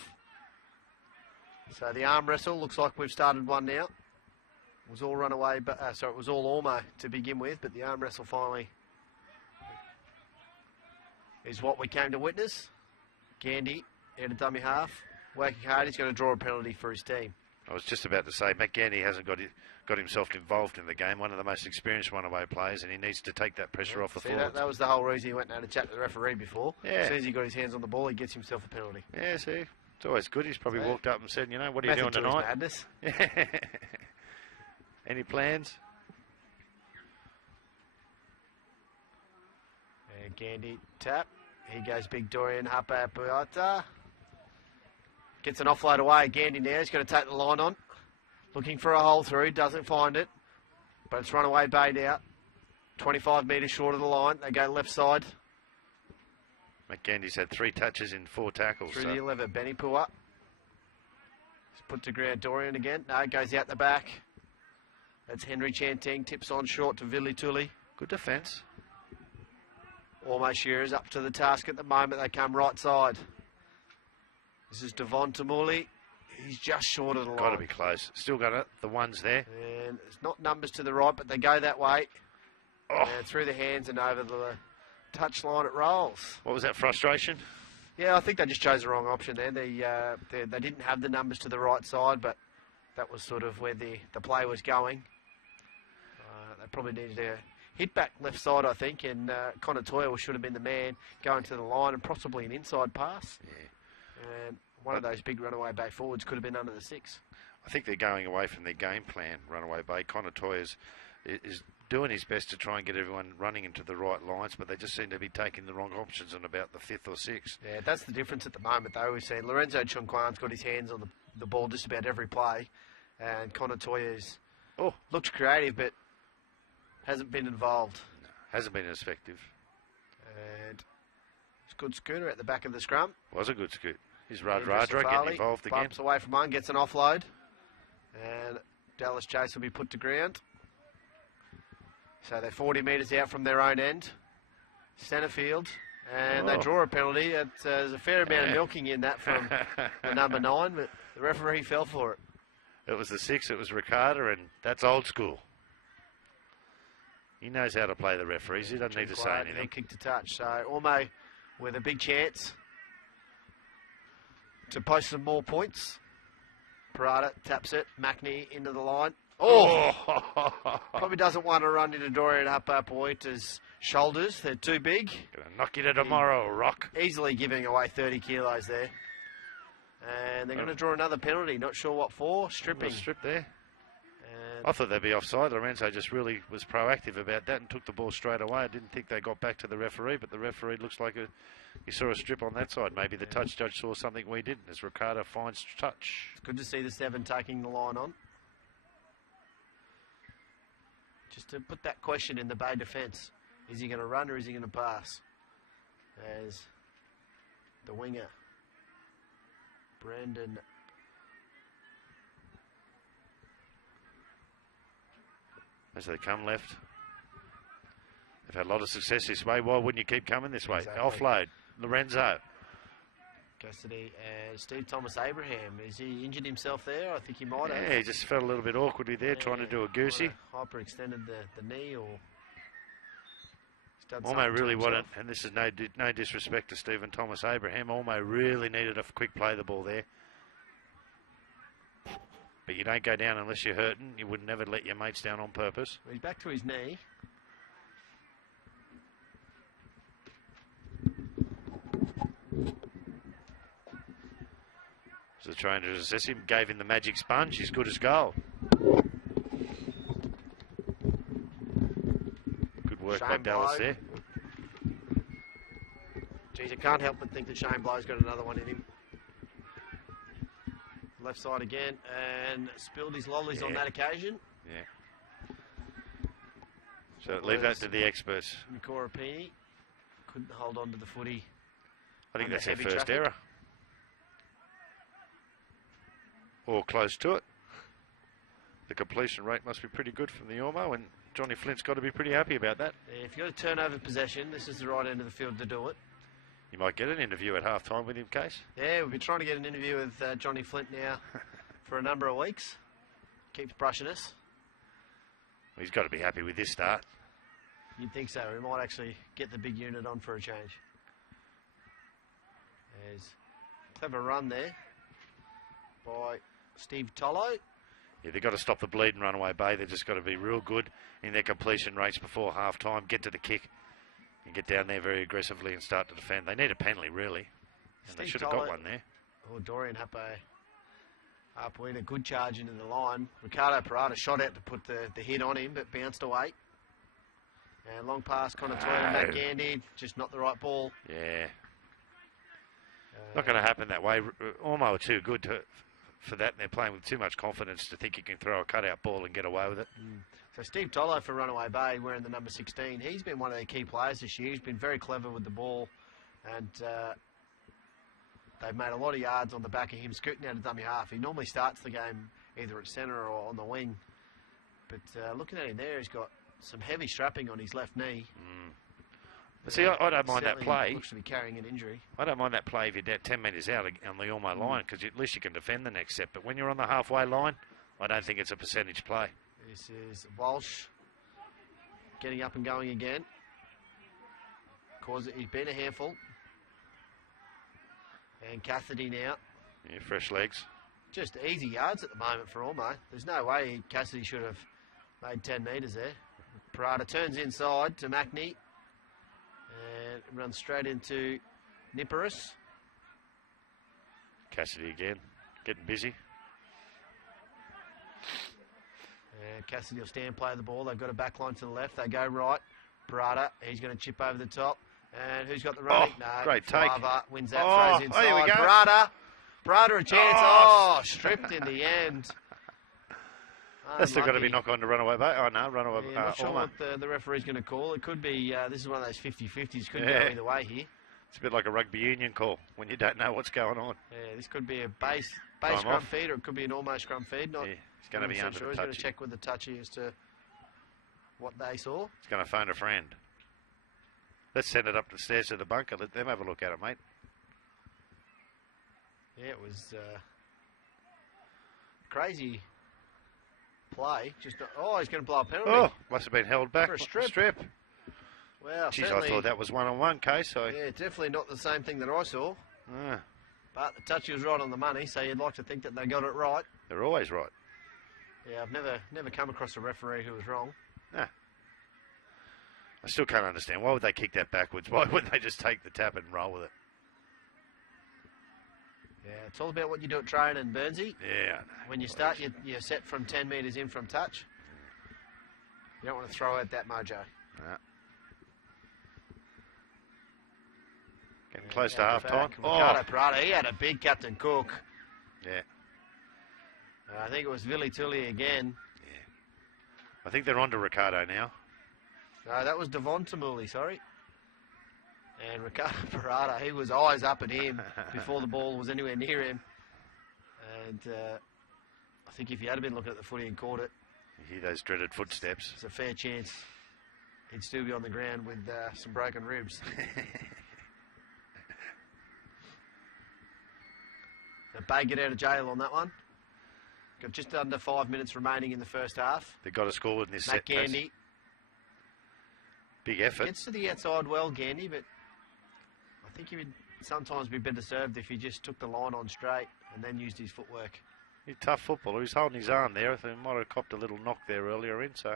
So the arm wrestle looks like we've started one now. It was all Runaway, but it was all Ormeau to begin with, but the arm wrestle finally is what we came to witness. Gandy out of dummy half, working hard. He's going to draw a penalty for his team. I was just about to say, Matt Gandy hasn't got himself involved in the game. One of the most experienced Runaway players, and he needs to take that pressure off the forwards. That was the whole reason he went and had a chat to the referee before. Yeah. As soon as he got his hands on the ball, he gets himself a penalty. Yeah, see, it's always good. He's probably walked up and said, you know, what are you doing Method to his tonight? madness. Any plans? And Gandy tap. He goes big Dorian Hapa Puata. Gets an offload away. Gandy now. He's going to take the line on. Looking for a hole through. Doesn't find it. But it's Runaway Bay now. 25 metres short of the line. They go left side. McGandy's had 3 touches in 4 tackles. Through the 11. Benny Pua. He's put to ground Dorian again. No, goes out the back. That's Henry Chanting. Tips on short to Vili Tuli. Good defence. Almost Shearers up to the task at the moment. They come right side. This is Devon Tamuli. He's just short of the line. Got to be close. Still got it. The ones there. And it's not numbers to the right, but they go that way. Oh. And through the hands and over the touch line it rolls. What was that, frustration? Yeah, I think they just chose the wrong option there. They didn't have the numbers to the right side, but that was sort of where the play was going. They probably needed to hit back left side, I think, and Connor Toyle should have been the man going to the line and possibly an inside pass. Yeah. And one of those big Runaway Bay forwards could have been under the 6. I think they're going away from their game plan, Runaway Bay. Connor Toy is doing his best to try and get everyone running into the right lines, but they just seem to be taking the wrong options on about the 5th or 6th. Yeah, that's the difference at the moment, though. We've seen Lorenzo Chung Kwan's got his hands on the ball just about every play, and Connor Toya's looks creative, but hasn't been involved. No, hasn't been as effective. And it's a good scooter at the back of the scrum. Was a good scoot. He's Radra getting involved again. Bumps away from one, gets an offload. And Dallas Chase will be put to ground. So they're 40 metres out from their own end. Centre field. And they draw a penalty. There's a fair amount of milking in that from the number 9, but the referee fell for it. It was the 6, it was Ricardo, and that's old school. He knows how to play the referees. He doesn't need to say anything. Kick to touch. So Ormeau with a big chance to post some more points. Parada taps it. Macney into the line. Probably doesn't want to run into Dorian Hapapoita's shoulders. They're too big. Gonna knock you to tomorrow, Rock. Easily giving away 30 kilos there. And they're going to draw another penalty. Not sure what for. Stripping. Strip there. And I thought they'd be offside. Lorenzo just really was proactive about that and took the ball straight away. I didn't think they got back to the referee, but the referee looks like he saw a strip on that side. Maybe the touch judge saw something we didn't, as Ricardo finds touch. It's good to see the 7 taking the line on. Just to put that question in the Bay defence. Is he going to run or is he going to pass? As the winger, Brandon as they come left. They've had a lot of success this way. Why wouldn't you keep coming this way? Exactly. Offload. Lorenzo. Custody and Steve Thomas Abraham. Is he injured himself there? I think he might have. Yeah, he just felt a little bit awkwardly there, trying to do a goosey. Hyperextended the knee, or Ormeau really wanted, and this is no disrespect to Stephen Thomas Abraham, Ormeau really needed a quick play the ball there. But you don't go down unless you're hurting. You would never let your mates down on purpose. He's back to his knee. So the trainer assessed him, gave him the magic sponge. He's good as gold. Good work by Dallas there. Geez, I can't help but think that Shane Blow's got another one in him. Left side again, and spilled his lollies on that occasion. Yeah. So leave that to the experts. Nikorapini couldn't hold on to the footy. I think under that's their heavy first traffic. error. Or close to it. The completion rate must be pretty good from the Ormeau, and Johnny Flint's got to be pretty happy about that. Yeah, if you've got to turn over possession, this is the right end of the field to do it. You might get an interview at half-time with him, Case. Yeah, we've been trying to get an interview with Johnny Flint now for a number of weeks. Keeps brushing us. He's got to be happy with this start. You'd think so. We might actually get the big unit on for a change. There's a clever run there by Steve Tollo. Yeah, they've got to stop the bleed and Runaway Bay. They've just got to be real good in their completion rates before half-time, get to the kick, and get down there very aggressively and start to defend. They need a penalty, really. And they should have got one there. Oh, Dorian Hapuina, a good charge into the line. Ricardo Parada shot out to put the hit on him, but bounced away. And long pass, Connor Toylan, Matt Gandy, just not the right ball. Yeah. Not going to happen that way. Ormeau are too good for that, and they're playing with too much confidence to think you can throw a cutout ball and get away with it. So Steve Tollo for Runaway Bay, wearing the number 16. He's been one of their key players this year. He's been very clever with the ball, and they've made a lot of yards on the back of him scooting out of dummy half. He normally starts the game either at centre or on the wing. But looking at him there, he's got some heavy strapping on his left knee. But see, I don't mind that play. Looks to be carrying an injury. I don't mind that play if you're down 10 metres out on the Ormeau line, because at least you can defend the next set. But when you're on the halfway line, I don't think it's a percentage play. This is Walsh getting up and going again. He's been a handful. And Cassidy now. Yeah, fresh legs. Just easy yards at the moment for Ormeau. There's no way Cassidy should have made 10 metres there. Parada turns inside to Macney. And runs straight into Niparis. Cassidy again, getting busy. And Cassidy will stand, play the ball. They've got a back line to the left. They go right. Parada, he's going to chip over the top. And who's got the running? No, great take. Wins that, throws inside. Here we go. Parada a chance. Stripped in the end. That's still got to be knock on to Runaway Bay. Oh, no, Runaway Bay. Not sure what the referee's going to call. It could be, this is one of those 50-50s. Could go either way here. It's a bit like a rugby union call when you don't know what's going on. Yeah, this could be a base scrum feed, or it could be an almost scrum feed. Not, it's going to be under the touchy. He's going to check with the touchy as to what they saw. He's going to phone a friend. Let's send it up the stairs to the bunker. Let them have a look at it, mate. Yeah, it was crazy play. Just he's going to blow a penalty. Oh, must have been held back for a strip. Well, geez, I thought that was one-on-one case. Yeah, definitely not the same thing that I saw. But the touchy was right on the money, so you'd like to think that they got it right. They're always right. Yeah, I've never come across a referee who was wrong. Nah. I still can't understand. Why would they kick that backwards? Why wouldn't they just take the tap and roll with it? Yeah, it's all about what you do at training, Burnsy. Yeah, I know. When you start, you're set from 10 metres in from touch. You don't want to throw out that mojo. Nah. Getting close to half-time. Ricardo Parada, he had a big Captain Cook. Yeah. I think it was Vili Tully again. Yeah. I think they're on to Ricardo now. No, that was Devon Tamuli, sorry. And Ricardo Parada, he was eyes up at him before the ball was anywhere near him. And I think if he had been looking at the footy and caught it, You hear those dreaded footsteps. It's a fair chance he'd still be on the ground with some broken ribs. So Bay get out of jail on that one. Got just under 5 minutes remaining in the first half. They've got to score in this set. Gandy. Big effort. Gets to the outside well, Gandy, but I think he would sometimes be better served if he just took the line on straight and then used his footwork. He's a tough footballer. He's holding his arm there. I think he might have copped a little knock there earlier in, so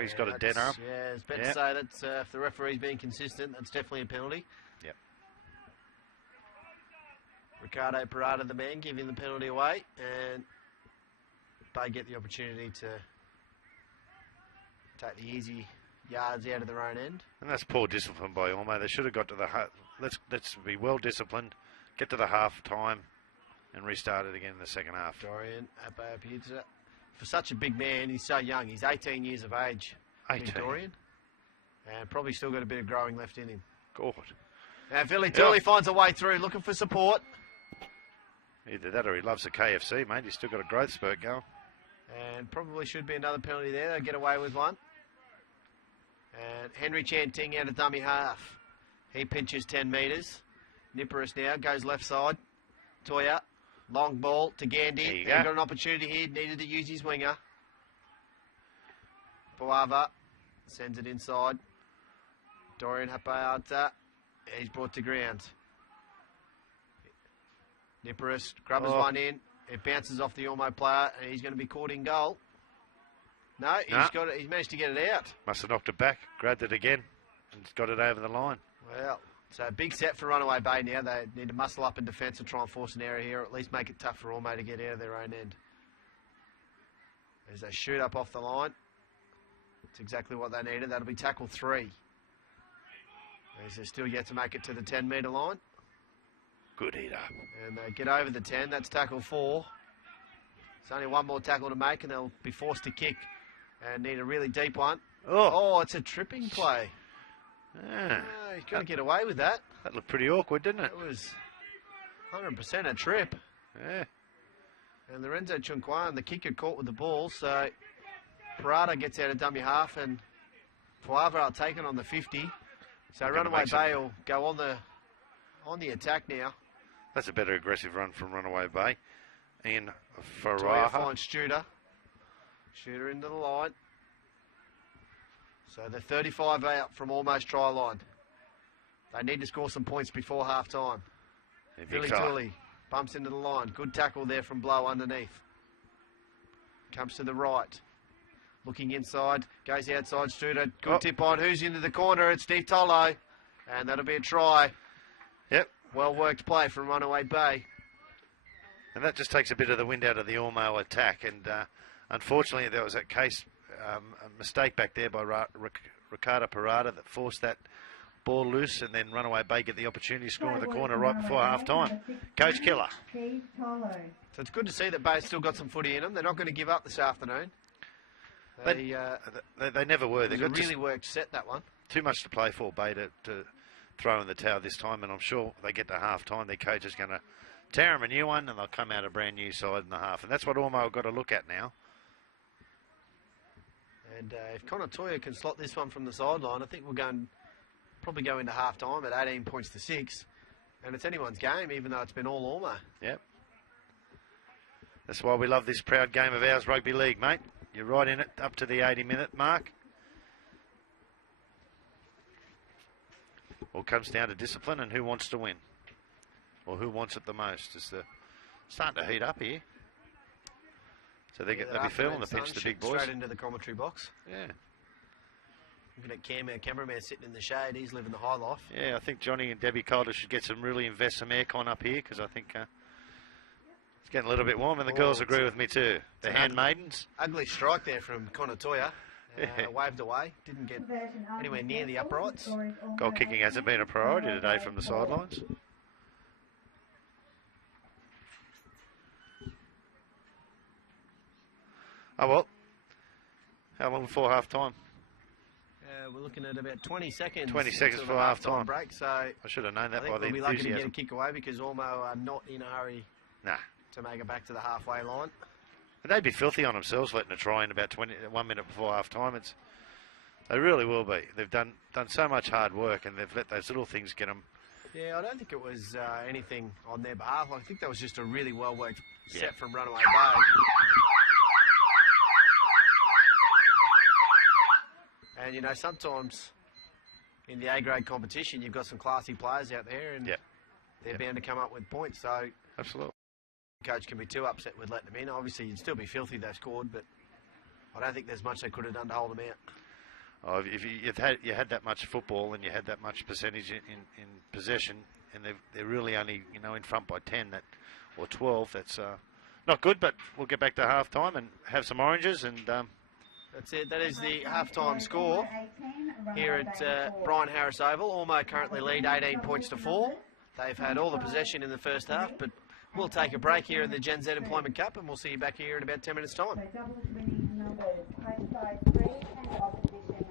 he's got a dead arm. Yeah, it's better to say that if the referee's being consistent, that's definitely a penalty. Yep. Ricardo Parada, the man, giving the penalty away, and they get the opportunity to take the easy yards out of their own end. And that's poor discipline by Ormeau. They should have got to the let's be well disciplined, get to the half time, and restart it again in the second half. Dorian Abapiza, for such a big man, he's so young. He's 18 years of age. 18. Dorian. And probably still got a bit of growing left in him. God. And Philly Tooley finds a way through, looking for support. Either that or he loves the KFC, mate. He's still got a growth spurt going. And probably should be another penalty there. They'll get away with one. And Henry Chanting out of dummy half. He pinches 10 metres. Niparis now goes left side. Toya, long ball to Gandhi. He got an opportunity here. Needed to use his winger. Pawava sends it inside. Dorian Hapayata. He's brought to ground. Niparis grubbers one in. It bounces off the Ormeau player, and he's going to be caught in goal. No, he's managed to get it out. Must have knocked it back, grabbed it again, and got it over the line. Well, so a big set for Runaway Bay now. They need to muscle up in defence and try and force an error here, or at least make it tough for Ormeau to get out of their own end. As they shoot up off the line. That's exactly what they needed. That'll be tackle 3. As they're still yet to make it to the 10-metre line. Good heater. And they get over the 10. That's tackle 4. There's only one more tackle to make, and they'll be forced to kick and need a really deep one. Oh, it's a tripping play. Yeah. Oh, he's got to get away with that. That looked pretty awkward, didn't it? It was 100% a trip. Yeah. And Lorenzo Chunquan, the kicker, caught with the ball. So Parada gets out of dummy half, and Fuava are taken on the 50. So Runaway Bay will go on the attack now. That's a better aggressive run from Runaway Bay. And Toya Farraha finds Shooter. Shooter into the line. So they're 35 out from almost try line. They need to score some points before half time. Billy Tooley bumps into the line. Good tackle there from Blow underneath. Comes to the right. Looking inside. Goes outside. Shooter. Good tip on. Who's into the corner? It's Steve Tolo. And that'll be a try. Yep. Well worked play from Runaway Bay. And that just takes a bit of the wind out of the Ormeau attack. And unfortunately, there was a a mistake back there by Ricardo Parada that forced that ball loose, and then Runaway Bay get the opportunity to score in the corner right before half time. Coach Killer. So it's good to see that Bay's still got some footy in them. They're not going to give up this afternoon. They never were. They got a really worked set, that one. Too much to play for, Bay, to throw in the towel this time, and I'm sure they get to half time. Their coach is going to tear them a new one, and they'll come out a brand new side in the half. And that's what Ormeau have got to look at now. And if Connor Toya can slot this one from the sideline, I think we'll probably go into half time at 18 points to 6. And it's anyone's game, even though it's been all Ormeau. Yep. That's why we love this proud game of ours, rugby league, mate. You're right in it up to the 80-minute mark. All comes down to discipline and who wants to win. Or who wants it the most. It's starting to heat up here. So they'll be feeling the pinch, the big boys. Straight into the commentary box. Yeah. Looking at Cam, our cameraman sitting in the shade. He's living the high life. Yeah, I think Johnny and Debbie Calder should invest some aircon up here, because I think it's getting a little bit warm, and the girls agree with me too. The handmaidens. Ugly strike there from Connor Toya. Waved away. Didn't get anywhere near the uprights. Goal kicking hasn't been a priority today from the sidelines. Oh well. How long before half time? We're looking at about 20 seconds. 20 seconds for half time break. So I should have known that by the we'll be lucky to get a enthusiasm. kick away, because Ormeau are not in a hurry to make it back to the halfway line. But they'd be filthy on themselves letting a try in about 1 minute before half time. They really will be. They've done so much hard work, and they've let those little things get them. Yeah, I don't think it was anything on their behalf. I think that was just a really well worked set from Runaway Bay. And, you know, sometimes in the A-grade competition, you've got some classy players out there, and they're bound to come up with points. So absolutely, the coach can be too upset with letting them in. Obviously, you'd still be filthy they scored, but I don't think there's much they could have done to hold them out. Oh, if you had that much football and you had that much percentage in possession, and they're really only in front by 10 or 12, that's not good. But we'll get back to half time and have some oranges and. That's it. That is the half-time score here at Brian Harris Oval. Ormeau currently lead 18 points to 4. They've had all the possession in the first half, but we'll take a break here in the Gen Z Employment Cup, and we'll see you back here in about 10 minutes' time. So doubles winning numbers, home side 3 and opposition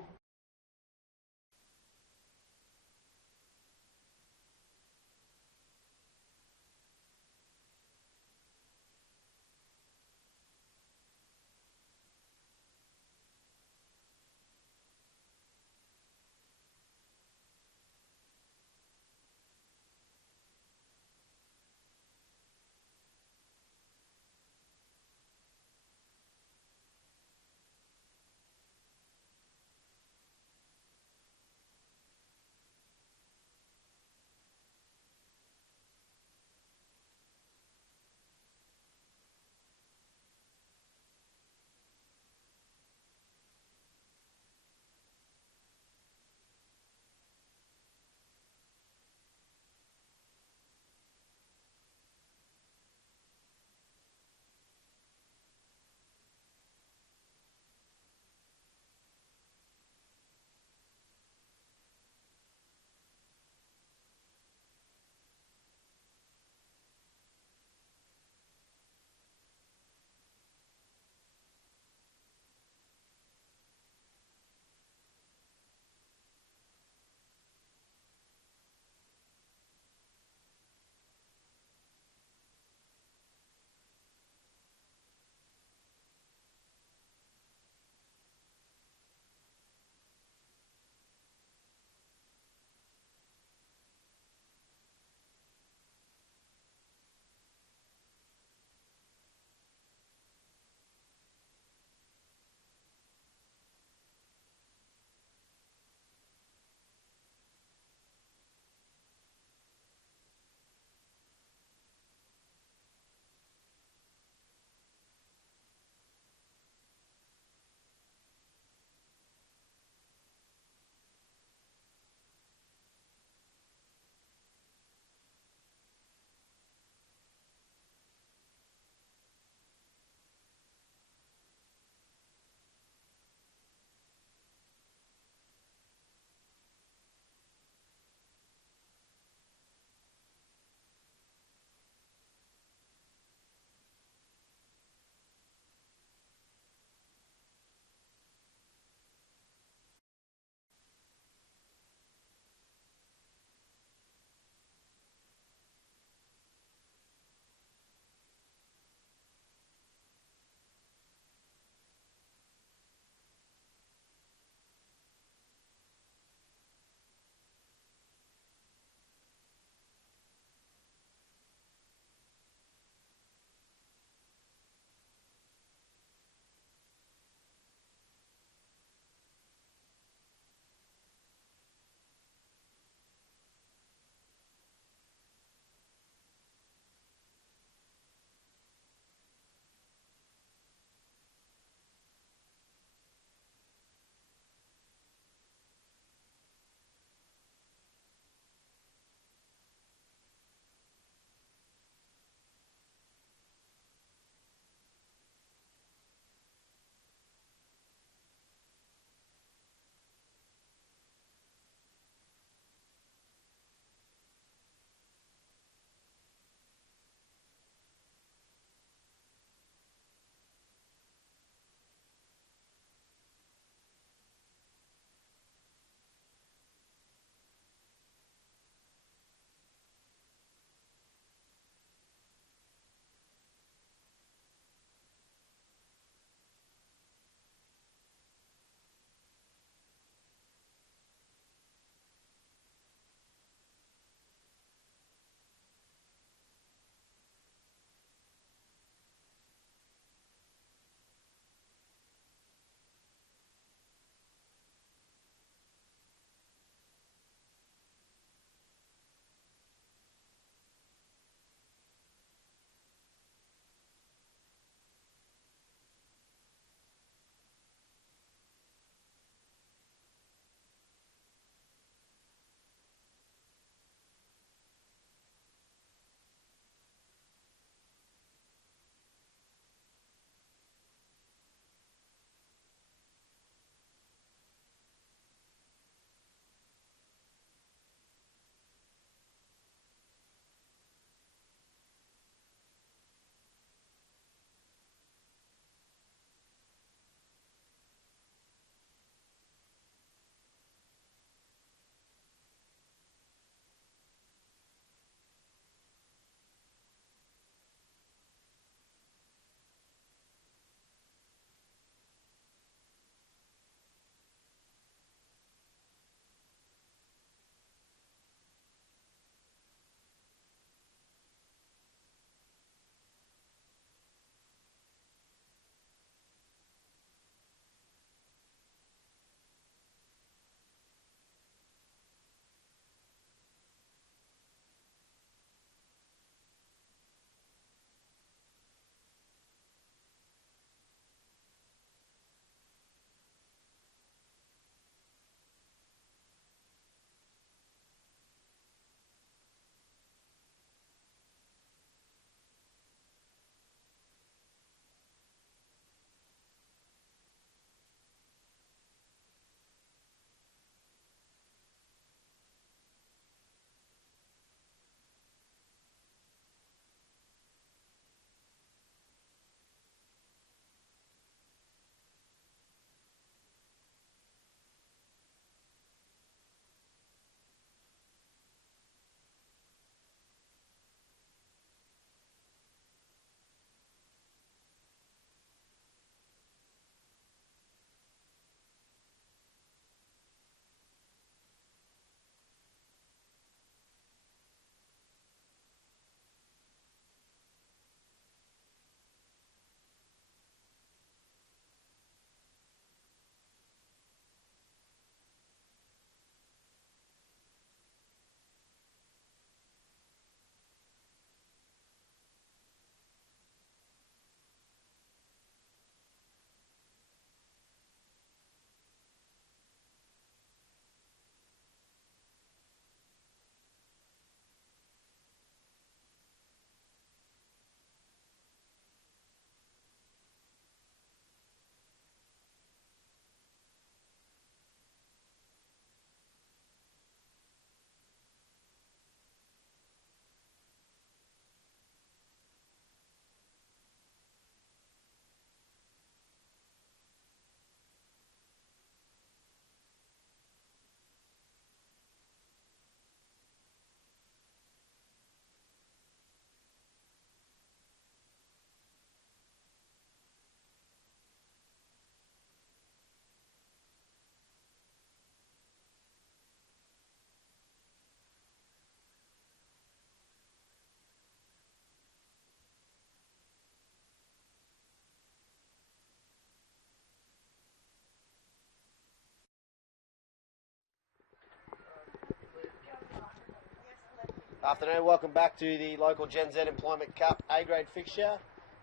Afternoon, welcome back to the local Gen Z Employment Cup A-grade fixture.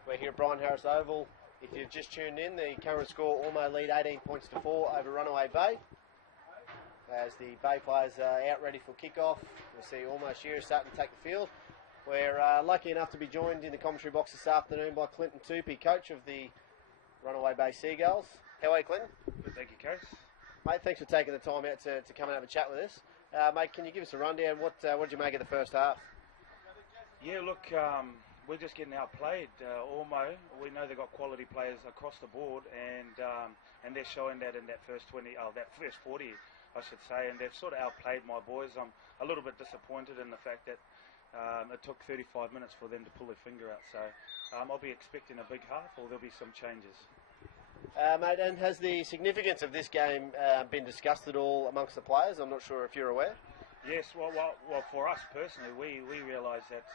We're here at Brian Harris Oval. If you've just tuned in, the current score, Ormeau lead 18 points to 4 over Runaway Bay. As the Bay players are out ready for kick-off, we see Ormeau Shearers starting to take the field. We're lucky enough to be joined in the commentary box this afternoon by Clinton Tupy, coach of the Runaway Bay Seagulls. How are you, Clinton? Good, thank you, Coach. Mate, thanks for taking the time out to come and have a chat with us. Mate, can you give us a rundown? What did you make of the first half? Yeah, look, we're just getting outplayed. Ormeau, we know they've got quality players across the board, and they're showing that in that first 40, I should say, and they've sort of outplayed my boys. I'm a little bit disappointed in the fact that it took 35 minutes for them to pull their finger out. So I'll be expecting a big half, or there'll be some changes. Mate, and has the significance of this game been discussed at all amongst the players? I'm not sure if you're aware. Yes, well, for us personally, we realise that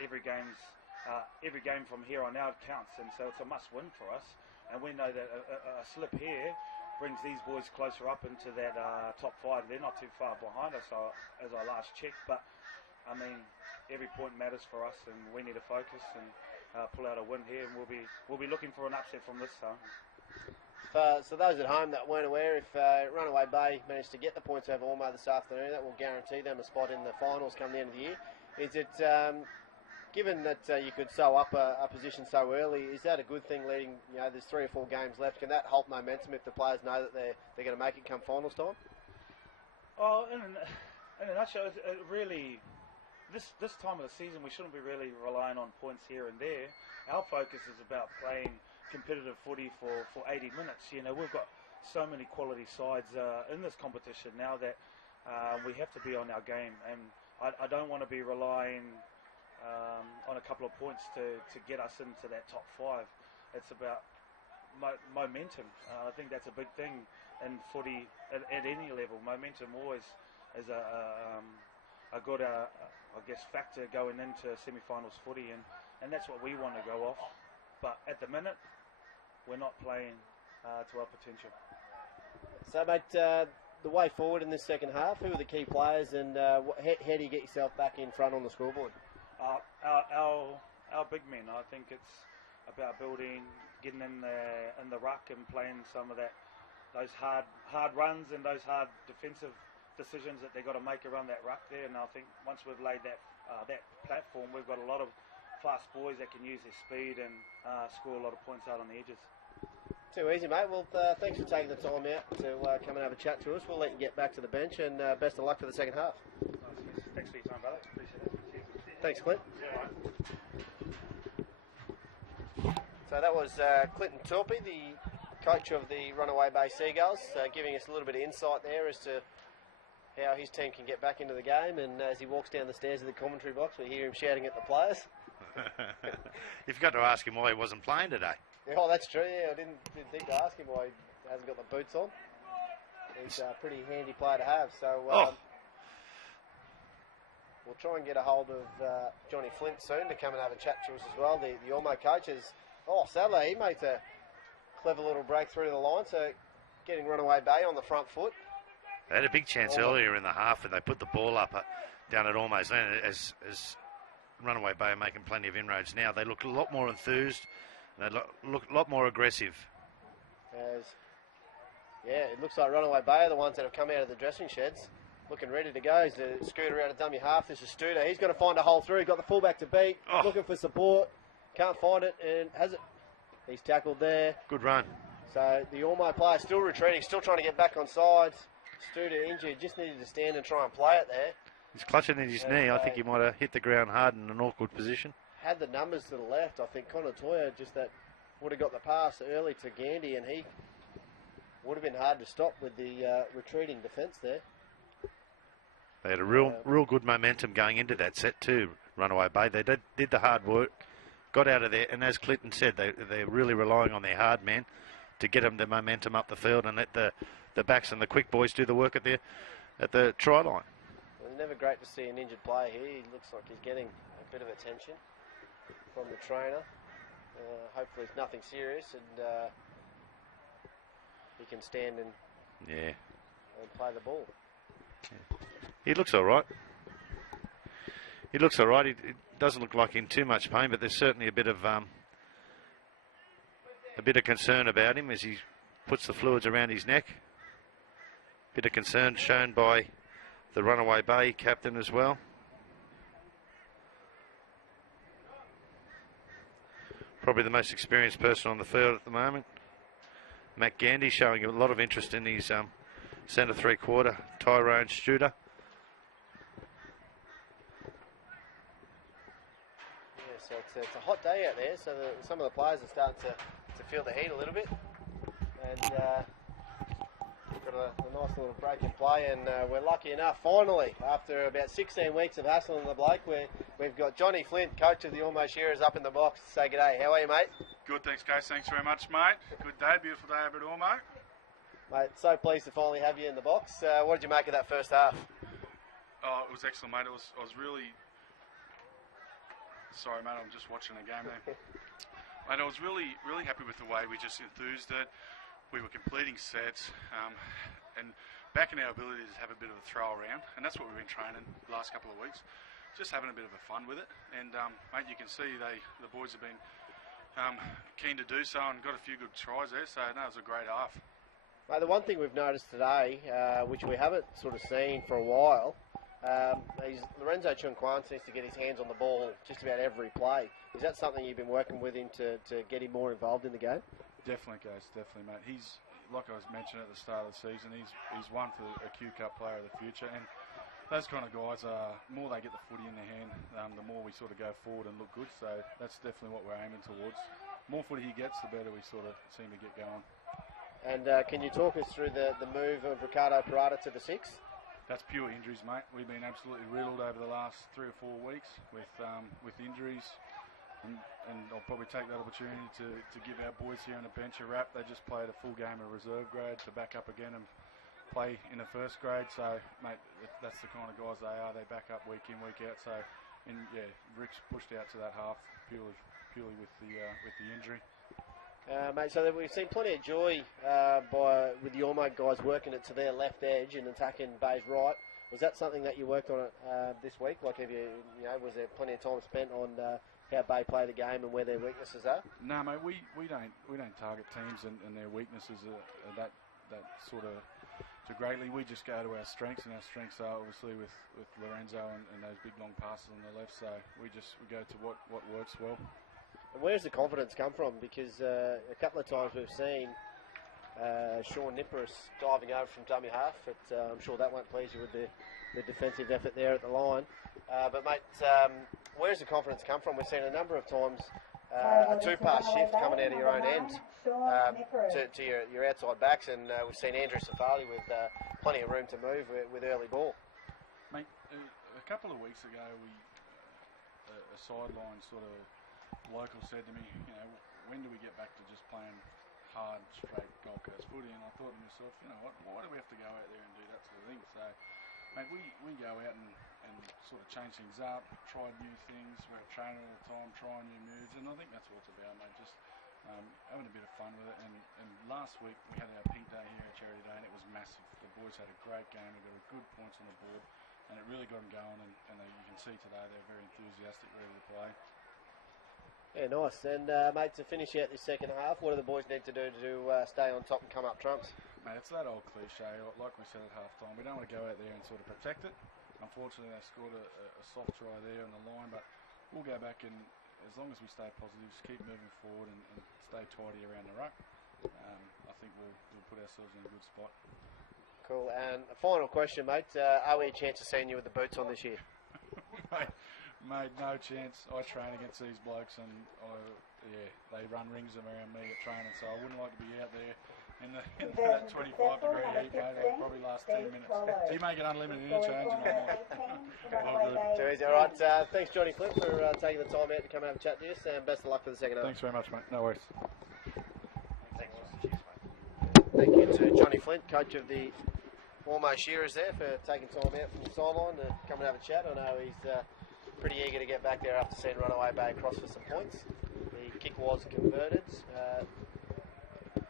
every game from here on out counts, and so it's a must-win for us. And we know that a slip here brings these boys closer up into that top 5. They're not too far behind us, as I last checked. But I mean, every point matters for us, and we need to focus and pull out a win here. And we'll be looking for an upset from this. So those at home that weren't aware, if Runaway Bay managed to get the points over Ormeau this afternoon, that will guarantee them a spot in the finals come the end of the year. Is it, given that you could sew up a position so early, is that a good thing leading, there's 3 or 4 games left? Can that help momentum if the players know that they're going to make it come finals time? Oh, in a nutshell, it really, this time of the season, we shouldn't be really relying on points here and there. Our focus is about playing competitive footy for 80 minutes. We've got so many quality sides in this competition now that we have to be on our game, and I don't want to be relying on a couple of points to get us into that top 5. It's about momentum. I think that's a big thing in footy at any level. Momentum always is a good factor going into semi-finals footy, and that's what we want to go off. But at the minute, we're not playing to our potential. So, mate, the way forward in this second half, who are the key players, and how do you get yourself back in front on the scoreboard? Our big men. I think it's about getting in the ruck and playing some of those hard runs and those hard defensive decisions that they've got to make around that ruck there. And I think once we've laid that platform, we've got a lot of fast boys that can use their speed and score a lot of points out on the edges. Too easy, mate. Well, thanks for taking the time out to come and have a chat to us. We'll let you get back to the bench, and best of luck for the second half. Thanks for your time, brother. Appreciate it. Thanks, Clint. So that was Clinton Turpy, the coach of the Runaway Bay Seagulls, giving us a little bit of insight there as to how his team can get back into the game. And as he walks down the stairs of the commentary box, we hear him shouting at the players. You've got to ask him why he wasn't playing today. Oh, that's true. Yeah, I didn't think to ask him why he hasn't got the boots on. He's a pretty handy player to have. So we'll try and get a hold of Johnny Flint soon to come and have a chat to us as well. The Ormeau coach is. Oh, sadly, he made a clever little break through the line, so getting Runaway Bay on the front foot. They had a big chance earlier in the half, and they put the ball up down at Ormeau's end. As Runaway Bay are making plenty of inroads now, they look a lot more enthused. They look a lot more aggressive. It looks like Runaway Bay are the ones that have come out of the dressing sheds, looking ready to go. He's a scooter out of dummy half. This is Studer. He's going to find a hole through. Got the fullback to beat. Looking for support. Can't find it, and has it. He's tackled there. Good run. So the Ormeau player still retreating, still trying to get back on sides. Studer injured. Just needed to stand and try and play it there. He's clutching at his knee. I think he might have hit the ground hard in an awkward position. Had the numbers to the left. I think Connor Toyer just that would have got the pass early to Gandy, and he would have been hard to stop with the retreating defence there. They had a real good momentum going into that set too, Runaway Bay. They did the hard work, got out of there, and as Clinton said, they're really relying on their hard men to get them the momentum up the field and let the backs and the quick boys do the work at the try line. Well, it's never great to see an injured player here. He looks like he's getting a bit of attention from the trainer. Hopefully it's nothing serious, and he can stand and play the ball. He looks all right. He looks all right. He doesn't look like in too much pain, but there's certainly a bit of concern about him as he puts the fluids around his neck. Bit of concern shown by the Runaway Bay captain as well. Probably the most experienced person on the field at the moment. Matt Gandy showing a lot of interest in his centre 3/4, Tyrone Studer. Yeah, so it's a hot day out there, so some of the players are starting to feel the heat a little bit. And we've got a nice little break in play, and we're lucky enough, finally, after about 16 weeks of hassling the bloke, we've got Johnny Flint, coach of the Ormeau Shearers, up in the box to say g'day. How are you, mate? Good, thanks, guys. Thanks very much, mate. Good day, beautiful day over at Ormeau. Mate, so pleased to finally have you in the box. What did you make of that first half? Oh, it was excellent, mate. I was really... Sorry, mate, I'm just watching a game there. Mate, I was really happy with the way we just enthused it. We were completing sets and backing our ability to have a bit of a throw around, and that's what we've been training the last couple of weeks. Just having a bit of a fun with it, and mate, you can see the boys have been keen to do so and got a few good tries there, so no, it was a great half. Mate, the one thing we've noticed today, which we haven't sort of seen for a while, is Lorenzo Chunquan seems to get his hands on the ball just about every play. Is that something you've been working with him to get him more involved in the game? Definitely, guys, definitely, mate. He's, like I was mentioning at the start of the season, he's one for a Q Cup player of the future, and those kind of guys are, the more they get the footy in their hand, the more we sort of go forward and look good, so that's definitely what we're aiming towards. The more footy he gets, the better we sort of seem to get going. And can you talk us through the move of Ricardo Parada to the 6? That's pure injuries, mate. We've been absolutely riddled over the last 3 or 4 weeks with injuries. And I'll probably take that opportunity to give our boys here on the bench a rap. They just played a full game of reserve grade to back up again and play in the first grade. So, mate, that's the kind of guys they are. They back up week in, week out. So, Rick's pushed out to that half purely with the injury. Mate, so we've seen plenty of joy with the Ormeau guys working it to their left edge and attacking Bay's right. Was that something that you worked on this week? Like, was there plenty of time spent on how Bay play the game and where their weaknesses are? No, mate, we don't target teams and their weaknesses are that sort of too greatly. We just go to our strengths, and our strengths are obviously with Lorenzo and those big long passes on the left. So we go to what works well. And where's the confidence come from? Because a couple of times we've seen Sean Nippers diving over from dummy half. I'm sure that won't please you with the defensive effort there at the line. But mate, where's the confidence come from? We've seen a number of times a two-pass shift coming out of your own end to your outside backs, and we've seen Andrew Safali with plenty of room to move with early ball. Mate, a couple of weeks ago, a sideline sort of local said to me, when do we get back to just playing hard, straight Gold Coast footy? And I thought to myself, why do we have to go out there and do that sort of thing? So, mate, we go out and sort of change things up, try new things. We're training all the time, trying new moves, and I think that's what it's about, mate. Just having a bit of fun with it. And last week we had our pink day here at Charity Day, and it was massive. The boys had a great game. We got a good points on the board, and it really got them going. And you can see today they're very enthusiastic, ready to play. Yeah, nice. And mate, to finish out this second half, what do the boys need to do to stay on top and come up trumps? Mate, it's that old cliche, like we said at half time. We don't want to go out there and sort of protect it. Unfortunately, they scored a soft try there on the line, but we'll go back, and as long as we stay positive, just keep moving forward and stay tidy around the ruck, I think we'll put ourselves in a good spot. Cool. And a final question, mate. Are we a chance of seeing you with the boots on this year? Mate, no chance. I train against these blokes, and they run rings around me at training, so I wouldn't like to be out there in that 25-degree heat, mate. It'll probably last 10 minutes. So you make it unlimited interchange, and I'm all good. Too easy. All right. Thanks, Johnny Flint, for taking the time out to come out and chat to us, and best of luck for the second half. Thanks very much, mate. No worries. Thank you to Johnny Flint, coach of the Ormeau Shearers there, for taking time out from the sideline to come and have a chat. I know he's pretty eager to get back there after seeing Runaway Bay cross for some points. The kick was converted,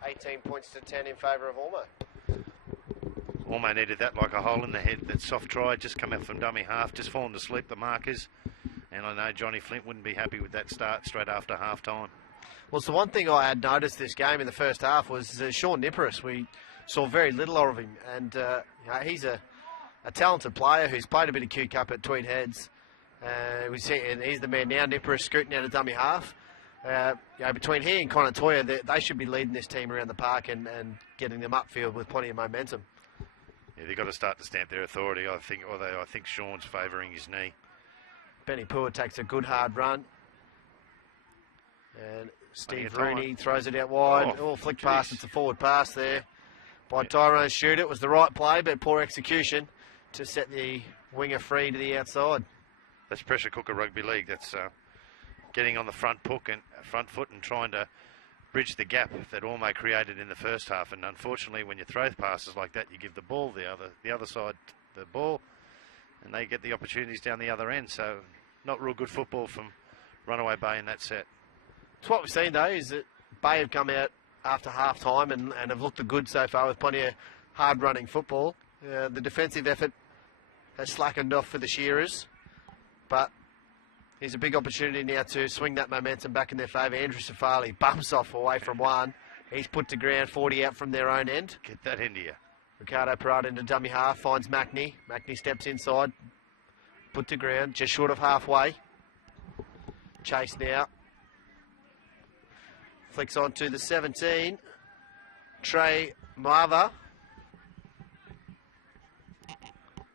18 points to 10 in favour of Ormeau. Ormeau needed that like a hole in the head. That soft try just come out from dummy half, just fallen to sleep, the markers. And I know Johnny Flint wouldn't be happy with that start straight after half-time. Well, so one thing I had noticed this game in the first half was Sean Niparis. We saw very little of him, and he's a talented player who's played a bit of Q-Cup at Tweed Heads. We see, and he's the man now, Niparis scooting out of dummy half. Between he and Connor Toya, they should be leading this team around the park and getting them upfield with plenty of momentum. Yeah, they've got to start to stamp their authority, I think, although I think Sean's favouring his knee. Benny Pua takes a good hard run. And Steve Rooney throws it out wide. Flick pass. It's a forward pass there by Tyrone Shooter. It was the right play, but poor execution to set the winger free to the outside. That's pressure cooker rugby league. That's getting on the front foot and trying to bridge the gap that Ormeau created in the first half. And unfortunately, when you throw passes like that, you give the ball the other side the ball, and they get the opportunities down the other end. So not real good football from Runaway Bay in that set. So what we've seen, though, is that Bay have come out after half-time and have looked good so far with plenty of hard-running football. The defensive effort has slackened off for the Shearers, but here's a big opportunity now to swing that momentum back in their favour. Andrew Safali bumps off away from one. He's put to ground, 40 out from their own end. Get that into you. Ricardo Parada into dummy half, finds Macney. Macney steps inside, put to ground, just short of halfway. Chase now. Flicks on to the 17. Trey Marva.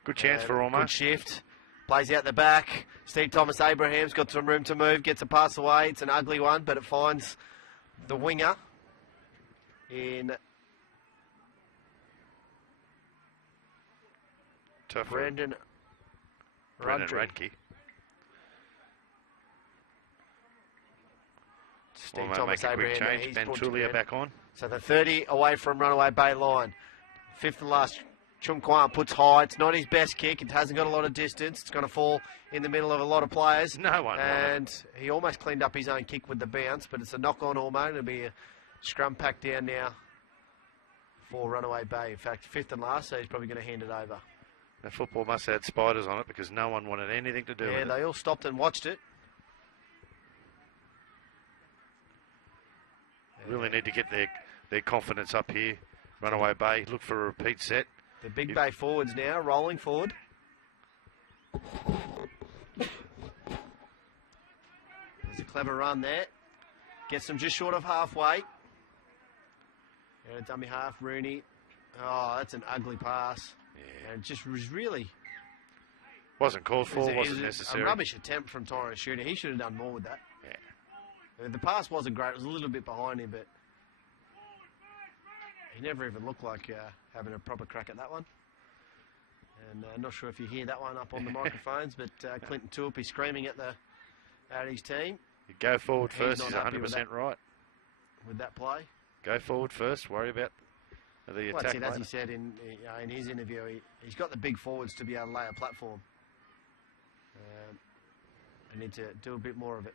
Good chance for Ormeau. Good shift. Plays out the back. Steve Thomas Abraham's got some room to move. Gets a pass away. It's an ugly one, but it finds the winger in Brendan Radke. Steve Thomas Abraham. Change. Ben Trulia back on. So the 30 away from Runaway Bay line. Fifth and last, Chung Kwan puts high. It's not his best kick. It hasn't got a lot of distance. It's going to fall in the middle of a lot of players. No one. And he almost cleaned up his own kick with the bounce, but it's a knock on Ormeau. It'll be a scrum pack down now for Runaway Bay. In fact, fifth and last, so he's probably going to hand it over. The football must have had spiders on it because no one wanted anything to do with it. Yeah, they all stopped and watched it. Really need to get their confidence up here. Runaway Bay, look for a repeat set. The Big Bay forwards now, rolling forward. There's a clever run there. Gets them just short of halfway. And a dummy half, Rooney. Oh, that's an ugly pass. Yeah. And it just was really... Wasn't called for, wasn't necessary. A rubbish attempt from Tyrone Shooter. He should have done more with that. Yeah. The pass wasn't great. It was a little bit behind him, but he never even looked like having a proper crack at that one. And I'm not sure if you hear that one up on the microphones, but Clinton Tuipi screaming at his team. You go forward first. He's 100% right with that play. Go forward first. Worry about the attack. Well, as he said in his interview, he's got the big forwards to be able to lay a platform. They need to do a bit more of it.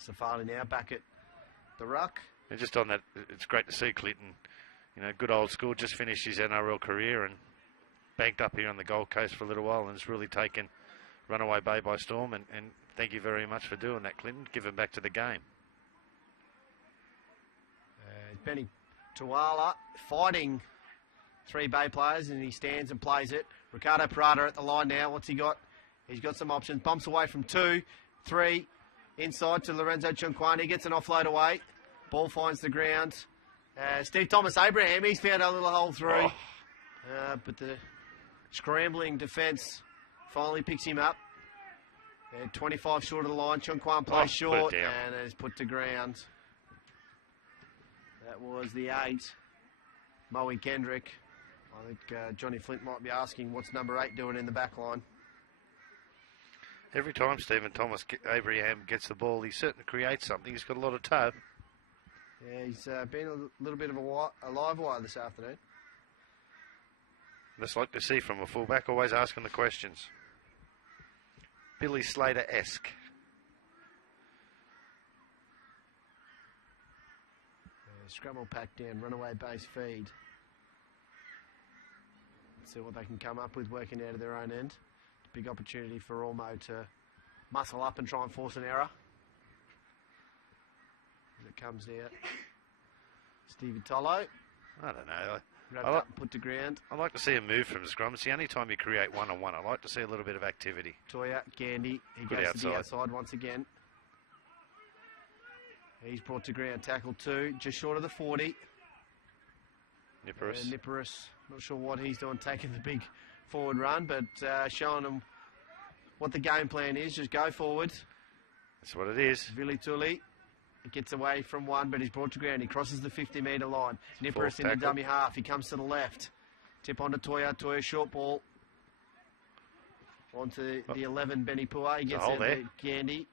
Safali now back at the ruck. And just on that, it's great to see Clinton, good old school, just finished his NRL career and banked up here on the Gold Coast for a little while and has really taken Runaway Bay by storm. And thank you very much for doing that, Clinton. Give him back to the game. Benny Tuala fighting three Bay players, and he stands and plays it. Ricardo Parada at the line now. What's he got? He's got some options. Bumps away from 2, 3. Inside to Lorenzo Chunkwani. Gets an offload away. Ball finds the ground. Steve Thomas Abraham, he's found a little hole through. But the scrambling defence finally picks him up. 25 short of the line. Chunkwan plays short and is put to ground. That was the 8. Moe Kendrick. I think Johnny Flint might be asking what's number 8 doing in the back line. Every time Stephen Thomas Abraham gets the ball, he certainly creates something. He's got a lot of toe. Yeah, he's been a little bit of a live wire this afternoon. That's like to see from a fullback, always asking the questions. Billy Slater-esque. Scrabble pack down, Runaway base feed. Let's see what they can come up with working out of their own end. Big opportunity for Ormeau to muscle up and try and force an error. As it comes out. Stevie Tolo. I don't know. Wrapped up and put to ground. I like to see a move from scrum. It's the only time you create one-on-one. I like to see a little bit of activity. Toya, Gandy. He Good goes to the outside. outside once again. He's brought to ground. Tackle 2, just short of the 40. Nippers. Nippers, not sure what he's doing, taking the big forward run, but showing them what the game plan is. Just go forward. That's what it is. Vili Tuli, he gets away from one, but he's brought to ground. He crosses the 50-metre line. Nippers in the tackle. dummy half. He comes to the left. Tip onto Toya. Toya short ball. Onto the 11, Benny Pua. He gets hole there. there. Gandy.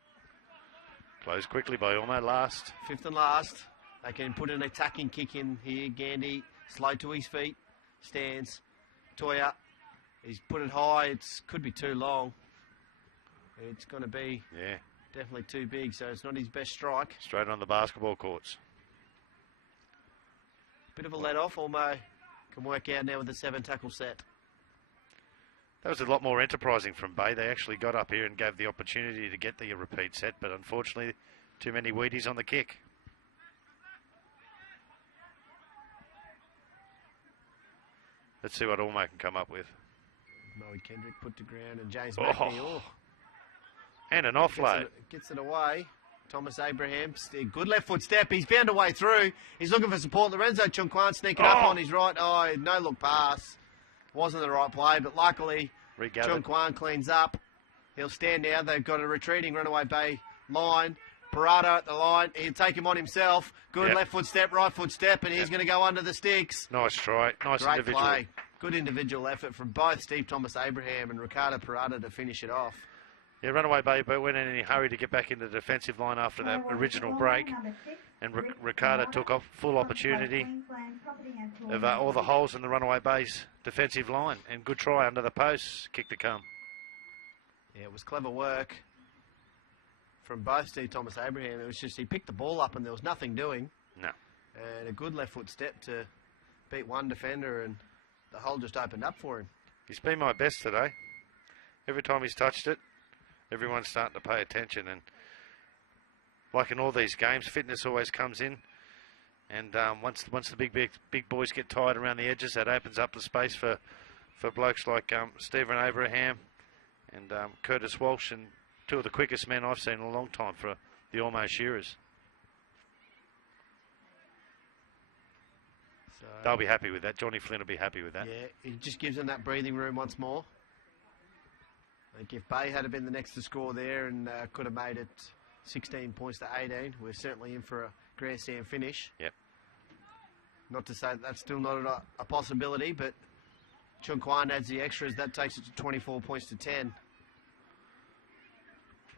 Closed quickly by Ormeau last. 5th and last. They can put an attacking kick in here. Gandy, slow to his feet. Stands. Toya. He's put it high. It could be too long. It's going to be definitely too big, so it's not his best strike. Straight on the basketball courts. Bit of a let off. Ormeau can work out now with the 7 tackle set. That was a lot more enterprising from Bay. They actually got up here and gave the opportunity to get the repeat set, but unfortunately, too many Wheaties on the kick. Let's see what Ormeau can come up with. Moe Kendrick put to ground, and James Mackney. Oh, And an offload. gets it away. Thomas Abraham, good left foot step. He's found a way through. He's looking for support. Lorenzo Chunquan sneaking up on his right. Oh, no look pass. Wasn't the right play, but luckily Regathered. Chunquan cleans up. He'll stand now. They've got a retreating Runaway Bay line. Parada at the line. He'll take him on himself. Good left foot step, right foot step, and he's going to go under the sticks. Nice try. Nice Great individual. play. Good individual effort from both Steve Thomas Abraham and Ricardo Parada to finish it off. Yeah, Runaway Bay went in any hurry to get back into the defensive line after that original break. And Ricardo took off full opportunity of all the holes in the Runaway Bay's defensive line. And good try under the post. Kick to come. Yeah, it was clever work from both Steve Thomas Abraham. It was just he picked the ball up and there was nothing doing. No. And a good left foot step to beat one defender, and the hole just opened up for him. He's been my best today. Every time he's touched it, everyone's starting to pay attention. And like in all these games, fitness always comes in. And once the big boys get tired around the edges, that opens up the space for blokes like Stephen Abraham and Curtis Walsh, and 2 of the quickest men I've seen in a long time for the Ormeau Shearers. So, They'll be happy with that. Johnny Flynn will be happy with that. yeah, he just gives them that breathing room once more. I think if Bay had been the next to score there and could have made it 16 points to 18, we're certainly in for a grandstand finish. Yep. Not to say that's still not a possibility, but Chunquan adds the extras. That takes it to 24 points to 10.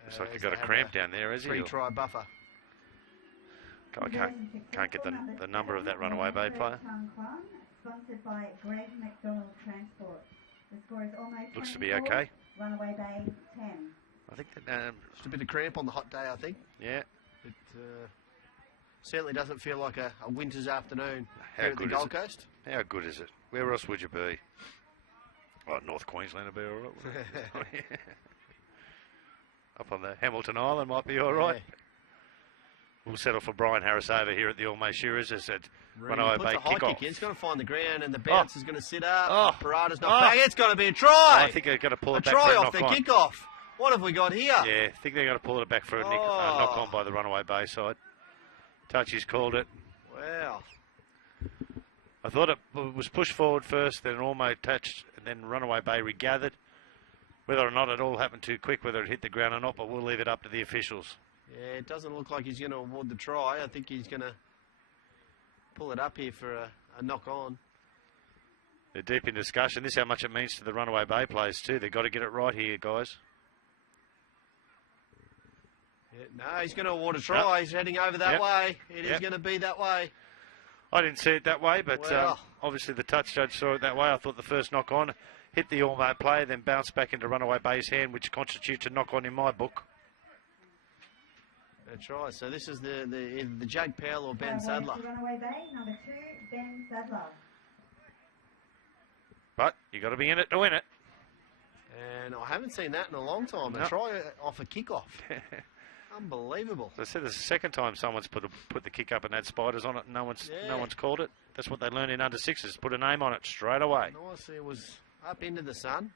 Looks like as you've got they a have cramp down there, has he? 3-try buffer. I can't get the number of that Runaway Bay player. Sponsored by Greg McDonald Transport. The score is almost Looks to be 24, okay. Runaway Bay 10. I think that, Just a bit of cramp on the hot day, I think. yeah. It certainly doesn't feel like a winter's afternoon How here at the good is Gold it? Coast. How good is it? Where else would you be? Oh, North Queensland would be all right. wouldn't it? Up on the Hamilton Island might be all right. Yeah. We'll settle for Brian Harris over here at the Ormeau Shearers as at Runaway Puts Bay a high kick-off. kick in. It's going to find the ground, and the bounce is going to sit up. Oh. Parada's not Oh. back. It's going to be a try. I think they're going to pull a it back try for a off the knock-on. kickoff. What have we got here? Yeah, I think they're going to pull it back for a knock-on by the Runaway Bay side. Touchy's called it. Wow. I thought it was pushed forward first, then Ormeau touched, and then Runaway Bay regathered. Whether or not it all happened too quick, whether it hit the ground or not, but we'll leave it up to the officials. Yeah, it doesn't look like he's going to award the try. I think he's going to pull it up here for a knock-on. They're deep in discussion. This is how much it means to the Runaway Bay players too. They've got to get it right here, guys. Yeah, no, he's going to award a try. No. He's heading over that Yep. way. It is Yep. going to be that way. I didn't see it that way, but Well. obviously the touch judge saw it that way. I thought the first knock-on hit the Ormeau player, then bounced back into Runaway Bay's hand, which constitutes a knock-on in my book. That's right. So this is the Jake Powell or Ben Sadler. Runaway Bay, number 2, Ben Sadler. But you got to be in it to win it. And I haven't seen that in a long time. A No. try off a kickoff. Unbelievable. I said this is the second time someone's put the kick up and had spiders on it and no one's called it. That's what they learn in under sixes. Put a name on it straight away. Nice. It was up into the sun.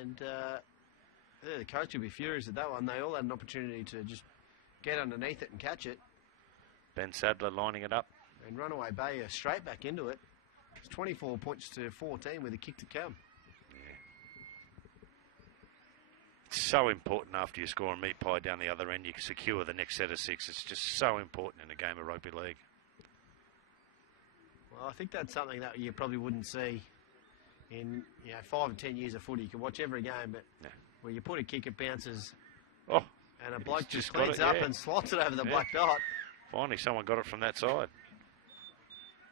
And the coach would be furious at that one. They all had an opportunity to just get underneath it and catch it. Ben Sadler lining it up. And Runaway Bay are straight back into it. It's 24 points to 14 with a kick to come. It's so important after you score a meat pie down the other end, you can secure the next set of six. It's just so important in a game of rugby league. Well, I think that's something that you probably wouldn't see in 5 or 10 years of footy. You can watch every game, but where you put a kick, it bounces, and a bloke just cleans up and slots it over the black dot. Finally, someone got it from that side.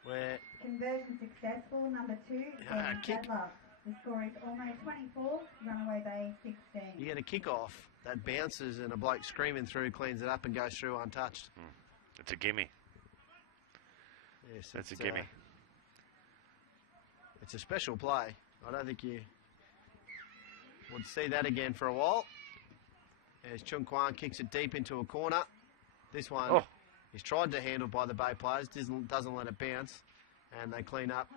Where Conversion successful, number 2, Ben Sadler. The score is Ormeau 24, Runaway Bay 16. you get a kick off that bounces and a bloke screaming through, cleans it up and goes through untouched. It's a gimme. Yes, That's a gimme. It's a special play. I don't think you would see that again for a while. As Chung Kwan kicks it deep into a corner. This one is tried to handle by the Bay players, doesn't let it bounce, and they clean up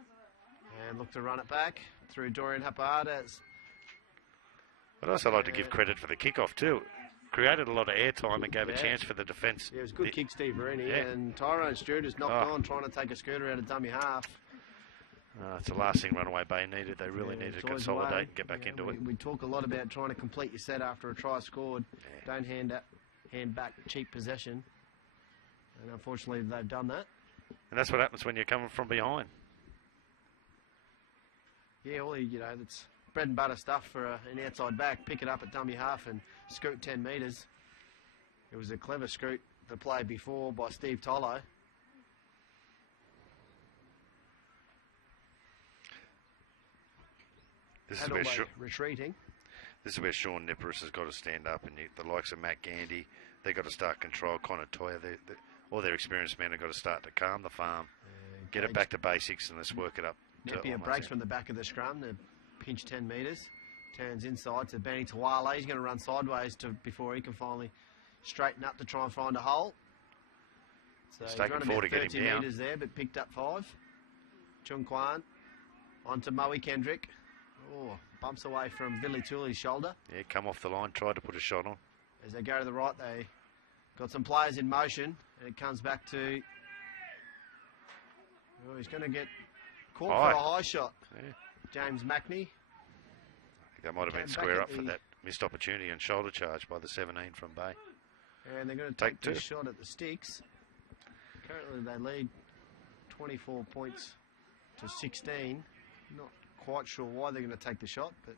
and look to run it back through Dorian Hapardas. I'd also like to give credit for the kickoff too. Created a lot of airtime and gave a chance for the defence. Yeah, it was a good kick, Steve Rooney, and Tyrone Stewart has knocked on trying to take a scooter out of dummy half. It's the last thing Runaway Bay needed. They really needed to consolidate and get back into it. We talk a lot about trying to complete your set after a try scored. Don't hand back cheap possession. And unfortunately, they've done that. And that's what happens when you're coming from behind. Yeah, that's bread and butter stuff for an outside back. Pick it up at dummy half and scoot 10 metres. It was a clever scoot, the play before by Steve Tolo. This is where retreating. This is where Sean Nippers has got to stand up, and the likes of Matt Gandy, they've got to start control. Connor Toya, all their experienced men have got to start to calm the farm, get it back to basics, and let's work it up. Napier breaks from the back of the scrum, the pinch 10 metres, turns inside to Benny Tawala. He's going to run sideways before he can finally straighten up to try and find a hole. So it's he's taken run 4 about to get him 30 down. metres there, but picked up 5. Chung Kwan onto Moe Kendrick. Oh, bumps away from Billy Tooley's shoulder. Yeah, come off the line, tried to put a shot on. As they go to the right, they got some players in motion, and it comes back to... Oh, he's going to get caught for a high shot. Yeah. James Mackney. I think that might have been square up for that missed opportunity and shoulder charge by the 17 from Bay. And they're going to take this shot at the sticks. Currently they lead 24 points to 16. Not quite sure why they're going to take the shot, but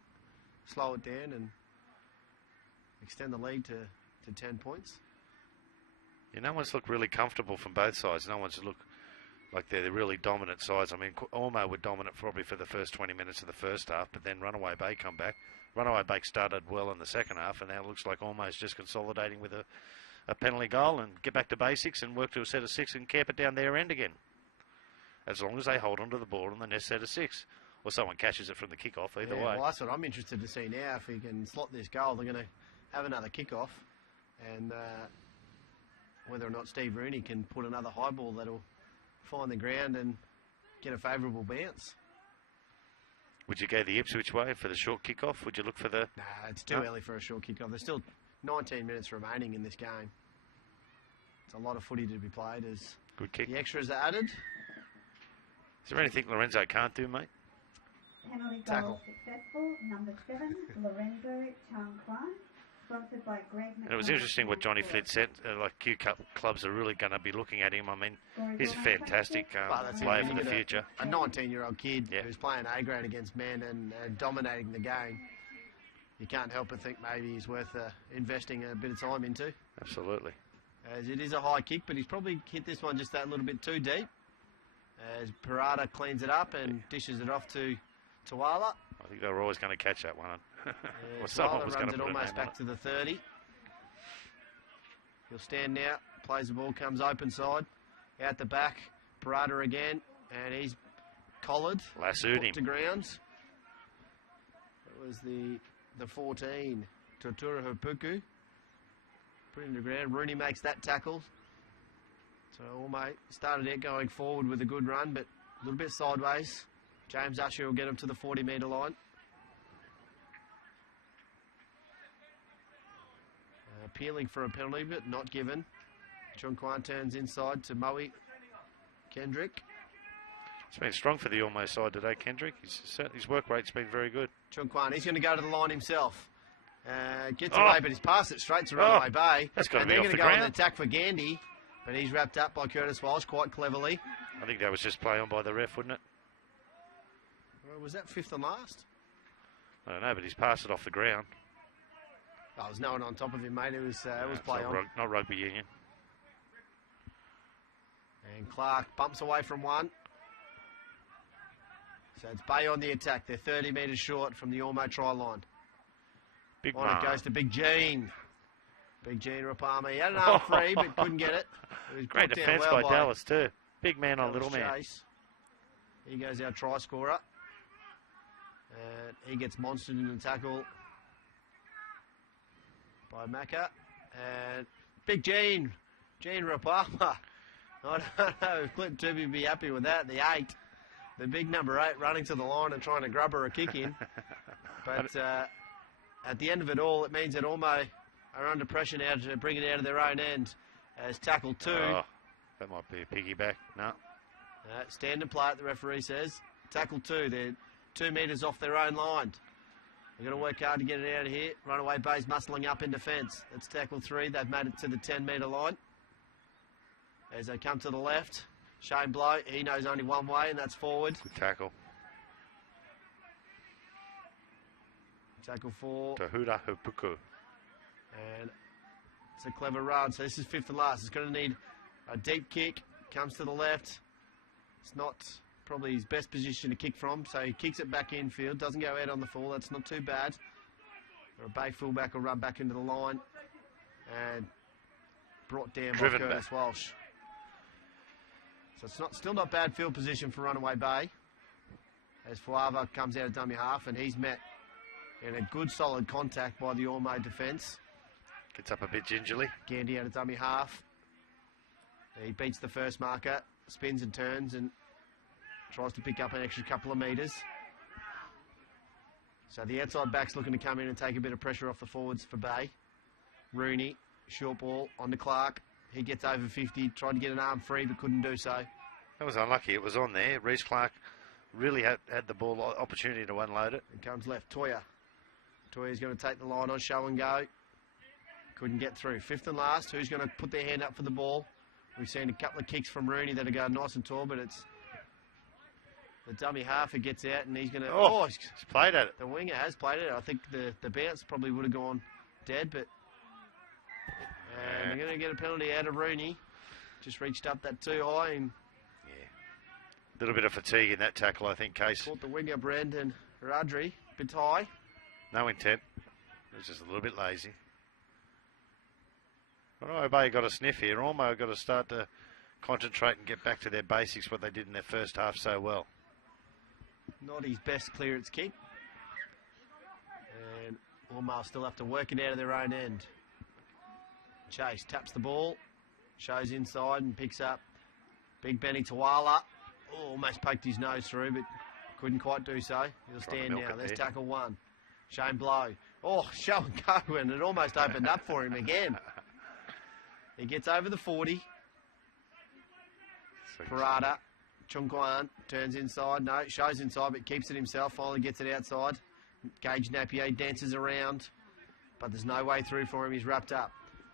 slow it down and extend the lead to 10 points. Yeah, no one's looked really comfortable from both sides. No one's looked like they're the really dominant sides. I mean, Ormeau were dominant probably for the first 20 minutes of the first half, but then Runaway Bay come back. Runaway Bay started well in the second half, and now it looks like Ormeau's just consolidating with a penalty goal and get back to basics and work to a set of 6 and camp it down their end again. As long as they hold onto the ball in the next set of 6. Or someone catches it from the kickoff, either way. Well, that's what I'm interested to see now. If he can slot this goal, they're going to have another kickoff. And whether or not Steve Rooney can put another high ball that'll find the ground and get a favourable bounce. Would you go the Ipswich way for the short kickoff? Would you look for the... Nah, it's too early for a short kickoff. There's still 19 minutes remaining in this game. It's a lot of footy to be played as good kick. The extras are added. Is there anything Lorenzo can't do, mate? Penalty goal successful, number 7, Lorenzo Chung Kwan, sponsored by Greg McCann. And it was interesting what Johnny Flint said. Like Q Cup clubs are really going to be looking at him. I mean, he's a fantastic player for the future. A 19-year-old kid who's playing A grade against men and dominating the game. You can't help but think maybe he's worth investing a bit of time into. Absolutely. As it is a high kick, but he's probably hit this one just that little bit too deep. As Parada cleans it up and dishes it off to Tawala. I think they were always going to catch that one. Yeah, or someone was going runs to it put almost back to the 30. He'll stand now, plays the ball, comes open side, out the back, Parada again, and he's collared, lassoed him to grounds. was the 14, Totura Hupuku. Put it in the ground. Rooney makes that tackle. So Ormeau started out going forward with a good run, but a little bit sideways. James Usher will get him to the 40-metre line. Appealing for a penalty, but not given. Chung Kwan turns inside to Moe Kendrick. It's been strong for the Ormeau side today, Kendrick. His work rate's been very good. Chung Kwan, he's going to go to the line himself. Gets away, but he's passed it straight to Runaway Bay. That's got to and be they're off going the to go on ground. the attack for Gandy, but he's wrapped up by Curtis Walsh quite cleverly. I think that was just play on by the ref, wouldn't it? Was that fifth and last? I don't know, but he's passed it off the ground. Oh, there was no one on top of him, mate. It was play on. Not rugby union. And Clark bumps away from one. So it's Bay on the attack. They're 30 metres short from the Ormeau try line. Big On man. it goes to Big Gene. Big Gene Rapama. He had an arm free, but couldn't get it. It was Great brought down defence well by Dallas too. Big man on little man. Chase. He goes our try scorer. And he gets monstered in the tackle by Macca. And Big Gene Rapama. I don't know if Clint Tooby would be happy with that. The 8. The big number 8 running to the line and trying to grub her a kick in. But at the end of it all, it means that Ormeau are under pressure now to bring it out of their own end as tackle 2. Oh, that might be a piggyback. No. Stand and play it, the referee says. Tackle 2. They're 2 metres off their own line. They're going to work hard to get it out of here. Runaway Bay's muscling up in defence. That's tackle 3. They've made it to the 10-metre line. As they come to the left, Shane Blow, he knows only one way, and that's forward. Good tackle. Tackle 4. Tahura Hupuku. And it's a clever run. So this is fifth and last. It's going to need a deep kick. Comes to the left. It's not probably his best position to kick from, so he kicks it back infield. Doesn't go out on the full. That's not too bad. Or a Bay fullback will run back into the line. And brought down by Driven Curtis back. Walsh. So it's still not bad field position for Runaway Bay. As Fuava comes out of dummy half, and he's met in a good solid contact by the Ormeau defence. Gets up a bit gingerly. Gandy out of dummy half. He beats the first marker, spins and turns, and tries to pick up an extra couple of metres. So the outside back's looking to come in and take a bit of pressure off the forwards for Bay. Rooney, short ball on to Clark. He gets over 50, tried to get an arm free, but couldn't do so. That was unlucky. It was on there. Reece Clark really had the ball opportunity to unload it. And comes left, Toya. Toya's going to take the line on show and go. Couldn't get through. Fifth and last, who's going to put their hand up for the ball? We've seen a couple of kicks from Rooney that are going nice and tall, but it's the dummy half who gets out, and he's going to... He's played at it. The winger has played it. I think the bounce probably would have gone dead, but... And they're going to get a penalty out of Rooney. Just reached up that too high and... A little bit of fatigue in that tackle, I think, Case. Caught the winger, Brandon Radri. Bit high. No intent. It was just a little bit lazy. Runaway Bay got a sniff here. Ormeau got to start to concentrate and get back to their basics, what they did in their first half so well. Not his best clearance kick. And Ormeau still have to work it out of their own end. Chase taps the ball, shows inside and picks up Big Benny Tawala. Almost poked his nose through, but couldn't quite do so. He'll stand now. There's tackle 1. Shane Blow. Show and go, and it almost opened up for him again. He gets over the 40. Parada. Chung Kwan turns inside. No, shows inside, but keeps it himself. Finally gets it outside. Gage Napier dances around, but there's no way through for him. He's wrapped up.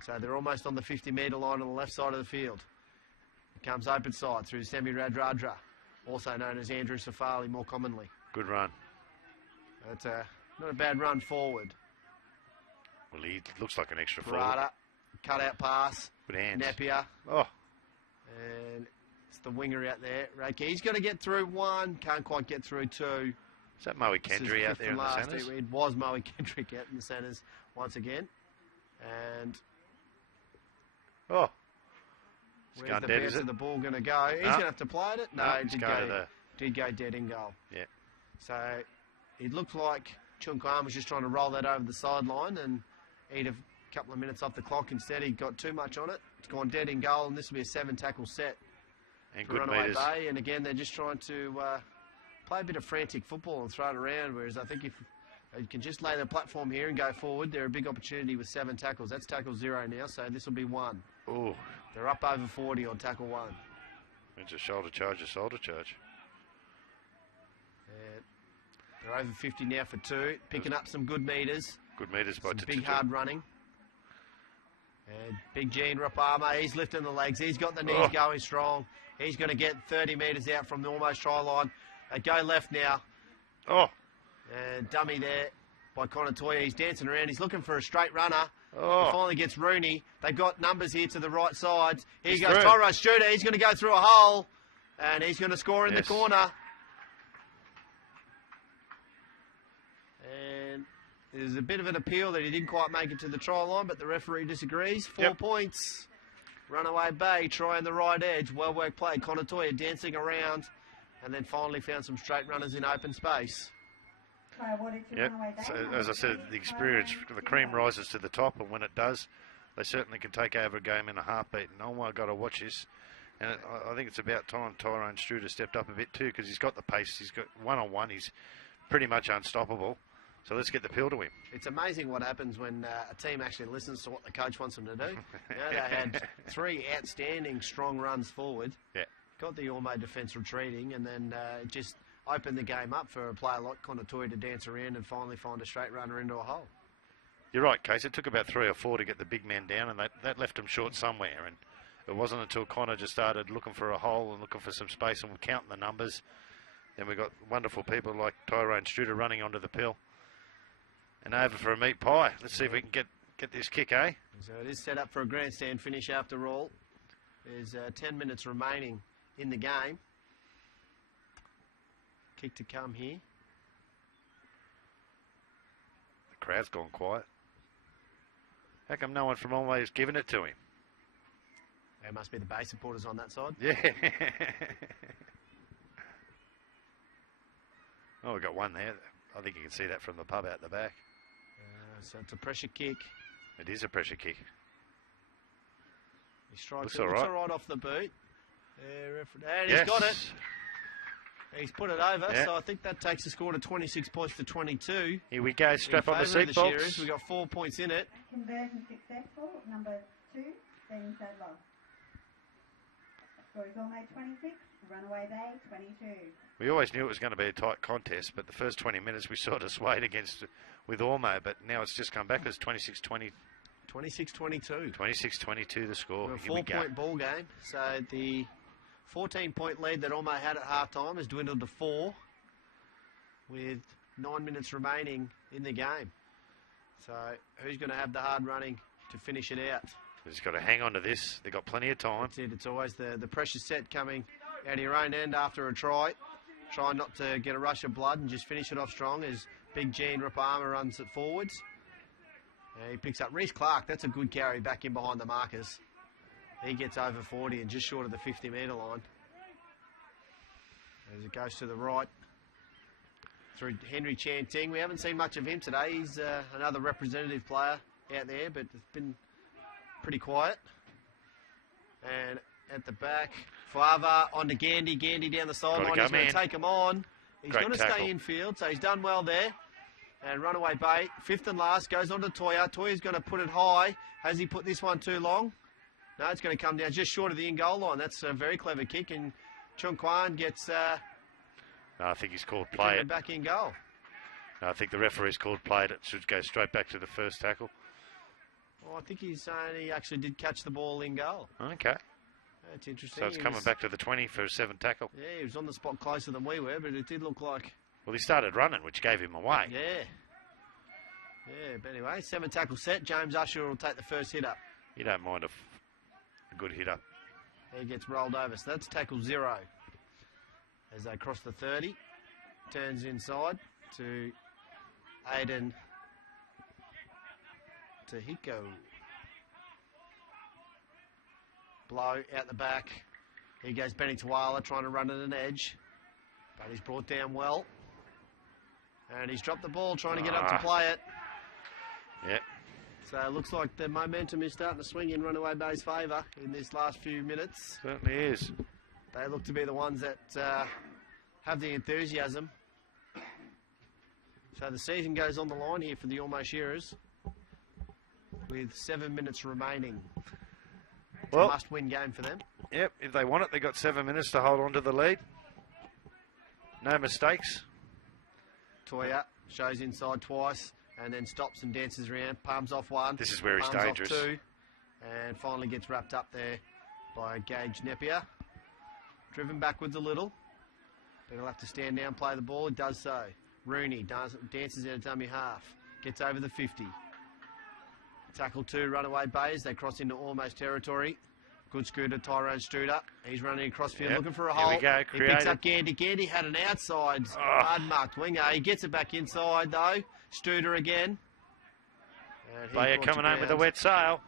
So they're almost on the 50-metre line on the left side of the field. He comes open side through Semi Radradra, also known as Andrew Safali more commonly. Good run. That's not a bad run forward. Well, he looks like an extra forward. Parada, cut out pass. Good hands. Napier. And it's the winger out there. Reiki, he's going to get through 1. Can't quite get through 2. Is that Moe Kendry out there in the centres? It was Moe Kendrick out in the centres once again. And it's where's gone the dead, bounce is it? of the ball going to go? He's going to have to play it. No, it it's did going to did go dead in goal. Yeah. So it looked like Chung Kwan was just trying to roll that over the sideline and eat a couple of minutes off the clock. Instead, he got too much on it. It's gone dead in goal, and this will be a 7-tackle set And for good Runaway meters. Bay. And again, they're just trying to play a bit of frantic football and throw it around, whereas I think if you can just lay the platform here and go forward, they're a big opportunity with 7 tackles. That's tackle 0 now, so this will be 1. Oh, They're up over 40 on tackle 1. it's a shoulder charge, a shoulder charge. And they're over 50 now for 2, picking up some good meters. Good meters by Some Titutu. big hard running. And Big Gene Rapama, he's lifting the legs. He's got the knees going strong. He's going to get 30 metres out from the almost try line. They go left now. Oh, And dummy there by Connor Toya. He's dancing around. He's looking for a straight runner. Oh. He finally gets Rooney. They've got numbers here to the right side. Here He's goes through. Tyro Studer. He's going to go through a hole. And he's going to score in Yes. the corner. And there's a bit of an appeal that he didn't quite make it to the try line, but the referee disagrees. 4 Yep. points. Runaway Bay trying the right edge. Well work play. Connor Toya dancing around. And then finally found some straight runners in open space. Yep. So, as I said, the experience, the cream rises to the top, and when it does, they certainly can take over a game in a heartbeat. And oh my God, I watch this, and I think it's about time Tyrone Struder stepped up a bit too, because he's got the pace. He's got one-on-one. He's pretty much unstoppable. So let's get the pill to him. It's amazing what happens when a team actually listens to what the coach wants them to do. You know, they had 3 outstanding strong runs forward. Yeah. Got the Ormeau defence retreating, and then just opened the game up for a player like Connor Toya to dance around and finally find a straight runner into a hole. You're right, Case. It took about 3 or 4 to get the big man down, and that left him short somewhere. And it wasn't until Connor just started looking for a hole and looking for some space and counting the numbers. Then we got wonderful people like Tyrone Struder running onto the pill. And over for a meat pie. Let's see if we can get this kick, eh? So it is set up for a grandstand finish after all. There's 10 minutes remaining in the game. Kick to come here. The crowd's gone quiet. How come no one from Ormeau has given it to him? There must be the Bay supporters on that side. Yeah. Oh, we got one there. I think you can see that from the pub out the back. So it's a pressure kick. It is a pressure kick. He strikes Looks it. all Looks right. all right off the boot. And he's got it. He's put it over. Yeah. So I think that takes the score to 26 points to 22. Here we go. Strap on the In favour of seat, the folks. Shearers. We've got 4 points in it. Conversion successful. Number 2, Stephen Sadler. Score is Ormeau 26, Runaway Bay 22. We always knew it was going to be a tight contest, but the first 20 minutes we sort of swayed against with Ormeau, but now it's just come back as 26-20. 26-22. 26-22 the score. A Here we go. 4-point ball game. So the 14-point lead that Ormeau had at half-time has dwindled to 4 with 9 minutes remaining in the game. So who's going to have the hard running to finish it out? We've just got to hang on to this. They've got plenty of time. That's it. It's always the pressure set coming out of your own end after a try. Try not to get a rush of blood and just finish it off strong as Big Gene Rapama runs it forwards. He picks up Reece Clark. That's a good carry back in behind the markers. He gets over 40 and just short of the 50-metre line. As it goes to the right through Henry Chan Ting. We haven't seen much of him today. He's another representative player out there, but it's been pretty quiet. And at the back, Fava on to Gandy. Gandy down the sideline. go, He's going man. to take him on. He's Great going to tackle. stay infield, so he's done well there. And Runaway Bay, 5th and last, goes on to Toya. Toya's going to put it high. Has he put this one too long? No, it's going to come down just short of the in-goal line. That's a very clever kick, and Chung Kwan gets No, I think he's called play it. back in goal. No, I think the referee's called play it. It should go straight back to the first tackle. Well, I think he's saying he actually did catch the ball in goal. Okay. That's interesting. So it's He coming was- back to the 20 for a 7 tackle. Yeah, he was on the spot closer than we were, but it did look like... Well, he started running, which gave him away. Yeah. Yeah, but anyway, 7 tackle set. James Usher will take the first hit up. You don't mind a good hit up. He gets rolled over, so that's tackle 0. As they cross the 30, turns inside to Aiden Tahiko. Blow out the back. Here goes Benny Tawala trying to run at an edge, but he's brought down well. And he's dropped the ball, trying to get up to play it. Yeah. So it looks like the momentum is starting to swing in Runaway Bay's favour in this last few minutes. Certainly is. They look to be the ones that have the enthusiasm. So the season goes on the line here for the Ormeau Shearers with 7 minutes remaining. It's a must-win game for them. Yep, if they want it, they've got 7 minutes to hold on to the lead. No mistakes. Toya shows inside twice and then stops and dances around, palms off one. This is where he's palms dangerous. Off two, and finally gets wrapped up there by Gage Napier. Driven backwards a little, but he'll have to stand down, play the ball. He does so. Rooney dances out of dummy half, gets over the 50. Tackle 2, Runaway Bay as they cross into Ormeau's territory. Good scooter, Tyrone Studer. He's running across field looking for a hole. Here we go, He picks up Gandy. Gandy had an outside hard-marked winger. He gets it back inside though. Studer again. Bayer coming home with a wet sail.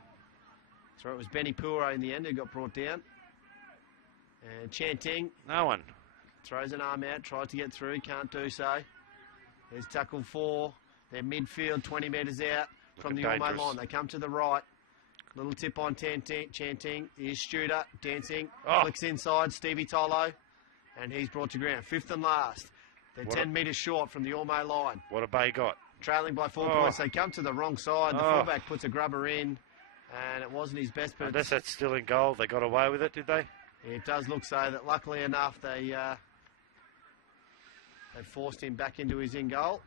So it was Benny Poore in the end who got brought down. And Chanting. No one. Throws an arm out, tries to get through, can't do so. There's tackle 4. They're midfield, 20 metres out from the Ormeau line. They come to the right. Little tip on Chanting. Here's Studer dancing. Flicks inside. Stevie Tolo. And he's brought to ground. 5th and last. They're 10 metres short from the Ormeau line. What a Bay got. Trailing by 4 points. They come to the wrong side. The fullback puts a grubber in. And it wasn't his best. But unless that's still in goal, they got away with it, did they? It does look so. That luckily enough, they forced him back into his in goal.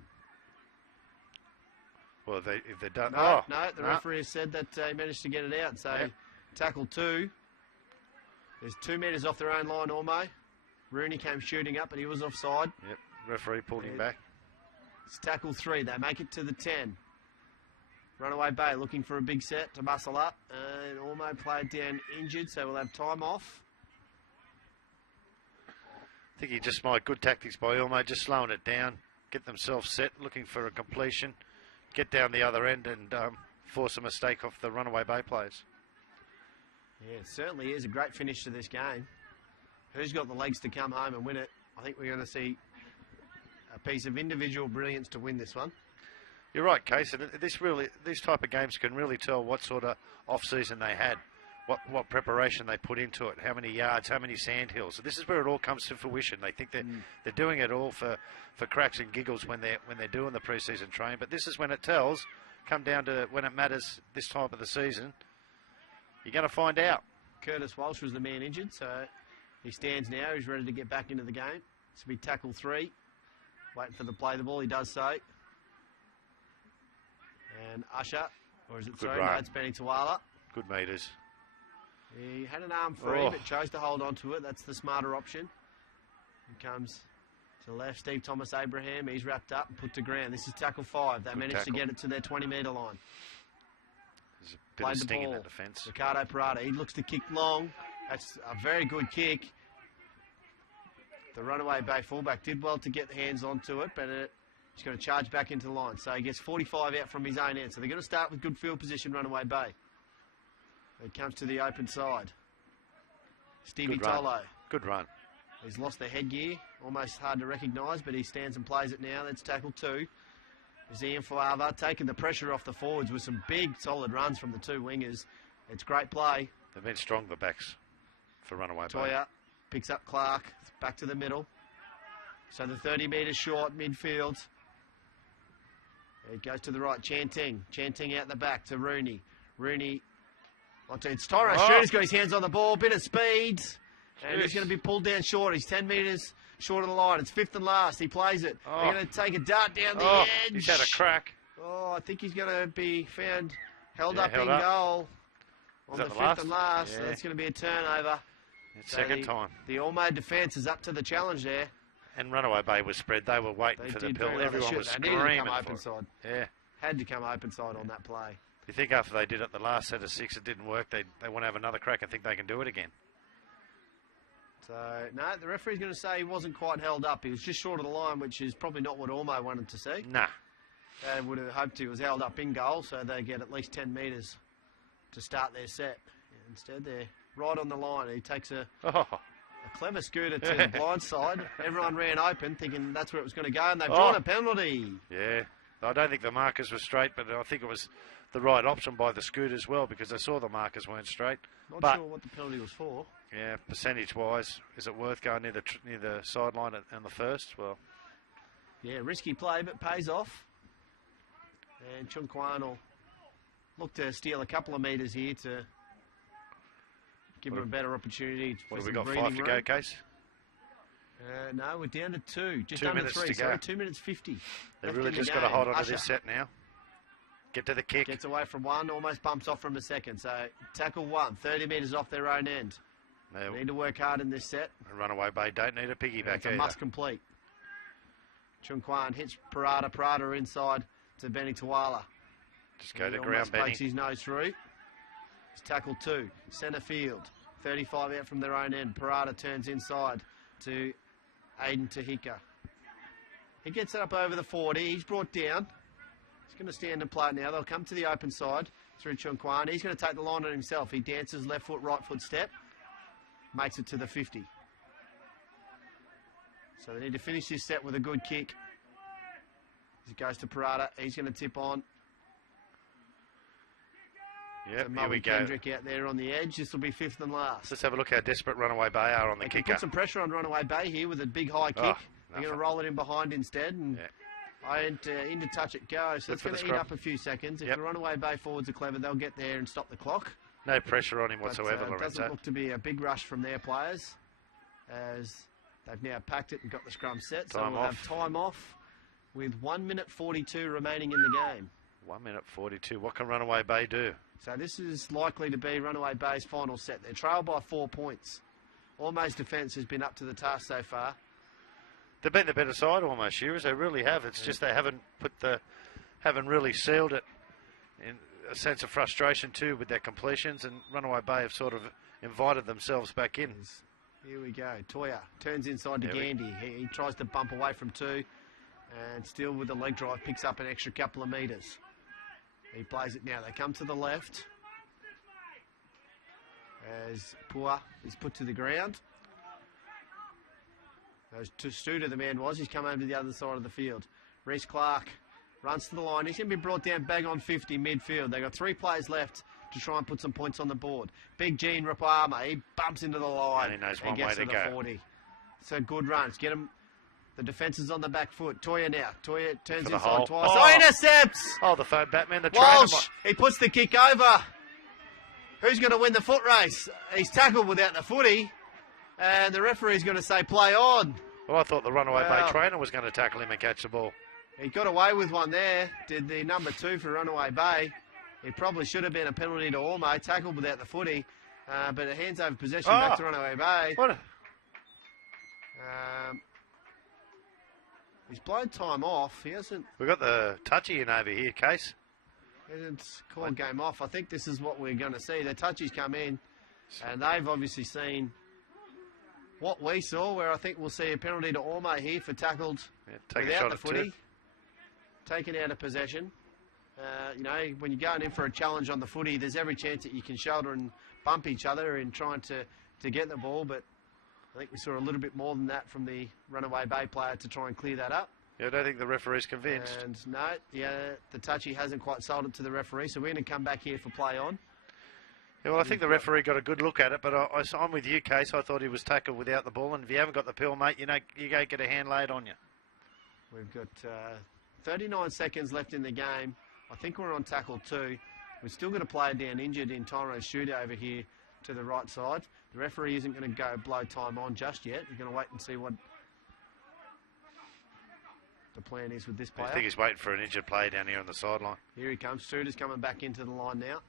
Well, if they're done... No, the referee has said that he managed to get it out. So, tackle 2. There's 2 metres off their own line, Ormeau. Rooney came shooting up, but he was offside. Yep, referee pulled him back. It's tackle 3. They make it to the 10. Runaway Bay looking for a big set to muscle up. And Ormeau played down injured, so we'll have time off. I think he just made good tactics by Ormeau, just slowing it down, get themselves set, looking for a completion. Get down the other end and force a mistake off the Runaway Bay players. Yeah, it certainly is a great finish to this game. Who's got the legs to come home and win it? I think we're going to see a piece of individual brilliance to win this one. You're right, Case. And these type of games can really tell what sort of off-season they had, what preparation they put into it, how many yards, how many sandhills. So this is where it all comes to fruition. They think that they're doing it all for cracks and giggles when they're doing the pre-season training. But this is when it tells. Come down to when it matters this time of the season. You're going to find out. Curtis Walsh was the man injured, so he stands now. He's ready to get back into the game. This will be tackle 3. Waiting for the play the ball. He does so. And Usher, or is it sorry? No, it's Benny Tawala. Good meters. He had an arm free, but chose to hold on to it. That's the smarter option. He comes to the left. Steve Thomas Abraham. He's wrapped up and put to ground. This is tackle 5. They managed to get it to their 20-metre line. There's a bit of sting in that defence. Ricardo Parada. He looks to kick long. That's a very good kick. The Runaway Bay fullback did well to get hands onto it, but he's going to charge back into the line. So he gets 45 out from his own end. So they're going to start with good field position, Runaway Bay. It comes to the open side. Stevie Tolo. Good run. He's lost the headgear. Almost hard to recognise, but he stands and plays it now. That's tackle 2. There's Ian Fawava taking the pressure off the forwards with some big, solid runs from the 2 wingers. It's great play. They've been strong, the backs, for Runaway Bay. Toya picks up Clark. Back to the middle. So the 30 metres short, midfield. It goes to the right. Chanting out the back to Rooney. Rooney. It's Tyrone Studer's got his hands on the ball. Bit of speed. And he's going to be pulled down short. He's 10 metres short of the line. It's 5th and last. He plays it. They're going to take a dart down the edge. He's had a crack. I think he's going to be found held up in goal on the 5th and last. So that's going to be a turnover. It's second time. The Ormeau defence is up to the challenge there. And Runaway Bay was spread. They were waiting for the pill. Everyone was screaming to come open for side. Yeah. Had to come open side on that play. You think after they did it the last set of 6, it didn't work, they want to have another crack and think they can do it again. So, no, the referee's going to say he wasn't quite held up. He was just short of the line, which is probably not what Ormeau wanted to see. Nah. They would have hoped he was held up in goal, so they get at least 10 metres to start their set. Instead, they're right on the line. He takes a A clever scooter to the blind side. Everyone ran open thinking that's where it was going to go, and they've drawn a penalty. Yeah. I don't think the markers were straight, but I think it was the right option by the scoot as well, because I saw the markers weren't straight. Not sure what the penalty was for. Yeah, percentage-wise, is it worth going near the sideline and the first? Well, yeah, risky play, but pays off. And Chung Kwan will look to steal a couple of metres here to give him a better opportunity. What have we got, 5 to go, Case? No, we're down to 2. Just 2 under minutes 3, to sorry, go. 2 minutes 50. They've really just got to hold on to this set now. Get to the kick. Gets away from one, almost bumps off from a second. So tackle 1, 30 metres off their own end. They need to work hard in this set. Runaway Bay don't need a piggyback It's a must complete. Chung Kwan hits Parada. Parada inside to Benny Tawala. Just go to ground, Benny. Pokes his nose through. It's tackle 2, centre field. 35 out from their own end. Parada turns inside to Aiden Tahika. He gets it up over the 40. He's brought down. He's going to stand and play it now. They'll come to the open side through Chung Kwan. He's going to take the line on himself. He dances left foot, right foot step. Makes it to the 50. So they need to finish this set with a good kick. As it goes to Parada. He's going to tip on. Yep, here we go. Kendrick out there on the edge. This will be 5th and last. Let's have a look how desperate Runaway Bay are on the they kicker. Can put some pressure on Runaway Bay here with a big high kick. They're going to roll it in behind instead. And I went into touch it go. So it's going to eat up a few seconds. If the Runaway Bay forwards are clever, they'll get there and stop the clock. No pressure on him whatsoever, Lorenzo. It doesn't look to be a big rush from their players, as they've now packed it and got the scrum set. So we'll have time off with 1 minute 42 remaining in the game. 1 minute 42. What can Runaway Bay do? So this is likely to be Runaway Bay's final set. They're trailed by 4 points. Ormeau's defence has been up to the task so far. They've been the better side almost, Shearers. They really have. It's just they haven't really sealed it. In a sense of frustration too with their completions, and Runaway Bay have sort of invited themselves back in. Here we go. Toya turns inside to Gandy. He tries to bump away from 2, and still with the leg drive picks up an extra couple of metres. He plays it now. They come to the left as Pua is put to the ground. As to Studer, the man was, he's come over to the other side of the field. Reece Clark runs to the line. He's going to be brought down bang on 50 midfield. They've got 3 players left to try and put some points on the board. Big Gene Rapama, he bumps into the line and he knows and gets to the go. 40. So good runs. Get him. The defence is on the back foot. Toya now. Toya turns inside twice. Oh, intercepts! Oh, the phone Batman, the Walsh, trainer. he puts the kick over. Who's going to win the foot race? He's tackled without the footy, and the referee's going to say play on. Well, I thought the Runaway Bay trainer was going to tackle him and catch the ball. He got away with one there. Did the number 2 for Runaway Bay. It probably should have been a penalty to Ormeau, tackled without the footy, but it hands over possession back to Runaway Bay. What? He's blown time off. He hasn't. We've got the touchy in over here, Case. He hasn't called game off. I think this is what we're going to see. The touchies come in, and they've obviously seen what we saw, where I think we'll see a penalty to Ormeau here for tackled without the footy. Taken out of possession. You know, when you're going in for a challenge on the footy, there's every chance that you can shoulder and bump each other in trying to get the ball, but I think we saw a little bit more than that from the Runaway Bay player to try and clear that up. Yeah, I don't think the referee's convinced. And no, the touchy hasn't quite sold it to the referee, so we're going to come back here for play on. Yeah, well, I think the referee got a good look at it, but I'm with you, Case. I thought he was tackled without the ball, and if you haven't got the pill, mate, you go get a hand laid on you. We've got 39 seconds left in the game. I think we're on tackle 2. We've still got a player down injured in Tyrone's shooter over here to the right side. The referee isn't going to go blow time on just yet. He's going to wait and see what the plan is with this player. I think he's waiting for an injured player down here on the sideline. Here he comes. Shooter's coming back into the line now.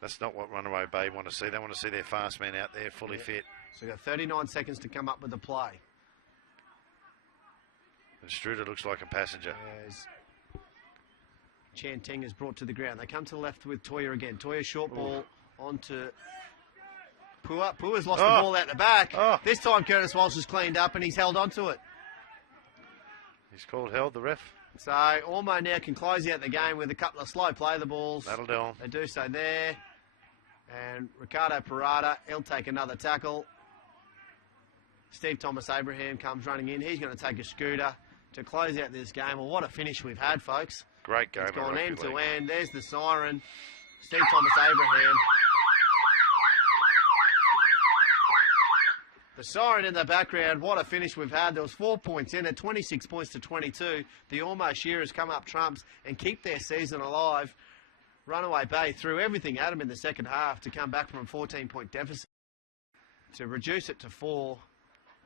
That's not what Runaway Bay want to see. They want to see their fast man out there fully fit. So we've got 39 seconds to come up with the play. And Struder looks like a passenger. As Chanteng is brought to the ground. They come to the left with Toya again. Toya short ball onto Pua. Pua's lost the ball out the back. This time Curtis Walsh has cleaned up and he's held onto it. He's called held, the ref. So Ormeau now can close out the game with a couple of slow play the balls. That'll do him. They do so there. And Ricardo Parada, he'll take another tackle. Steve Thomas Abraham comes running in. He's going to take a scooter to close out this game. Well, what a finish we've had, folks. Great game. It's gone of end rugby to league. end. There's the siren. Steve Thomas Abraham. The siren in the background. What a finish we've had. There was 4 points in it, 26 points to 22. The Ormeau Shearers come up trumps and keep their season alive. Runaway Bay threw everything at them in the second half to come back from a 14-point deficit to reduce it to 4.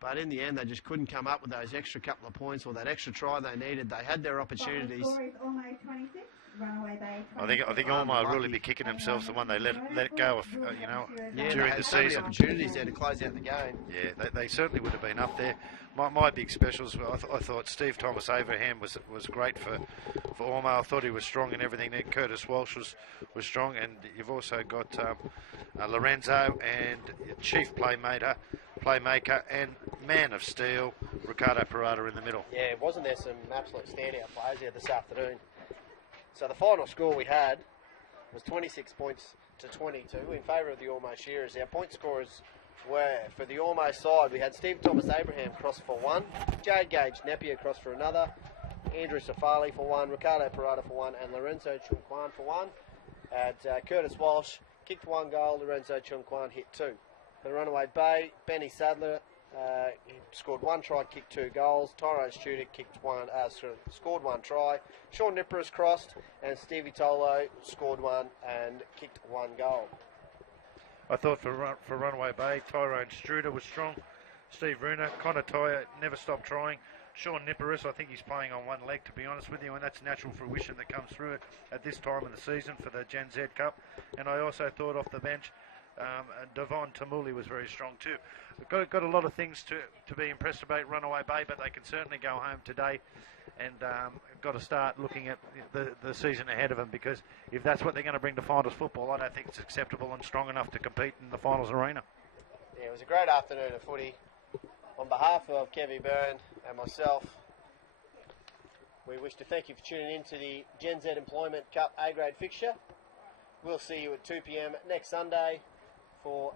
But in the end, they just couldn't come up with those extra couple of points or that extra try they needed. They had their opportunities. Score is Ormeau 26, Runaway Bay I think Ormeau will really be kicking themselves the one they let go of, Yeah, they during had the so many season. opportunities there to close out the game. Yeah, they certainly would have been up there. My big specials, I thought Steve Thomas Abraham was great for Ormeau. I thought he was strong in everything there. Curtis Walsh was strong, and you've also got Lorenzo and chief playmaker and man of steel, Ricardo Parada in the middle. Yeah, wasn't there some absolute standout players here this afternoon? So the final score we had was 26 points to 22 in favour of the Ormeau Shearers. Our point scorers were, for the Ormeau side, we had Steve Thomas Abraham cross for 1, Jade Gage Napier cross for another, Andrew Safali for 1, Ricardo Parada for 1, and Lorenzo Chunquan for 1. At Curtis Walsh kicked 1 goal, Lorenzo Chunquan hit 2. For the Runaway Bay, Benny Sadler he scored 1 try, kicked 2 goals. Tyrone Studer scored 1 try. Sean Nippers crossed, and Stevie Tolo scored 1 and kicked 1 goal. I thought for Runaway Bay, Tyrone Struder was strong. Steve Runa, Connor Tyre never stopped trying. Sean Nippers, I think he's playing on one leg, to be honest with you, and that's natural fruition that comes through it at this time of the season for the Gen Z Cup. And I also thought off the bench, Devon Tamuli was very strong too. Got a lot of things to be impressed about Runaway Bay, but they can certainly go home today and got to start looking at the season ahead of them, because if that's what they're going to bring to finals football, I don't think it's acceptable and strong enough to compete in the finals arena. Yeah, it was a great afternoon of footy. On behalf of Kevin Byrne and myself, we wish to thank you for tuning in to the Gen Z Employment Cup A-grade fixture. We'll see you at 2 p.m. next Sunday for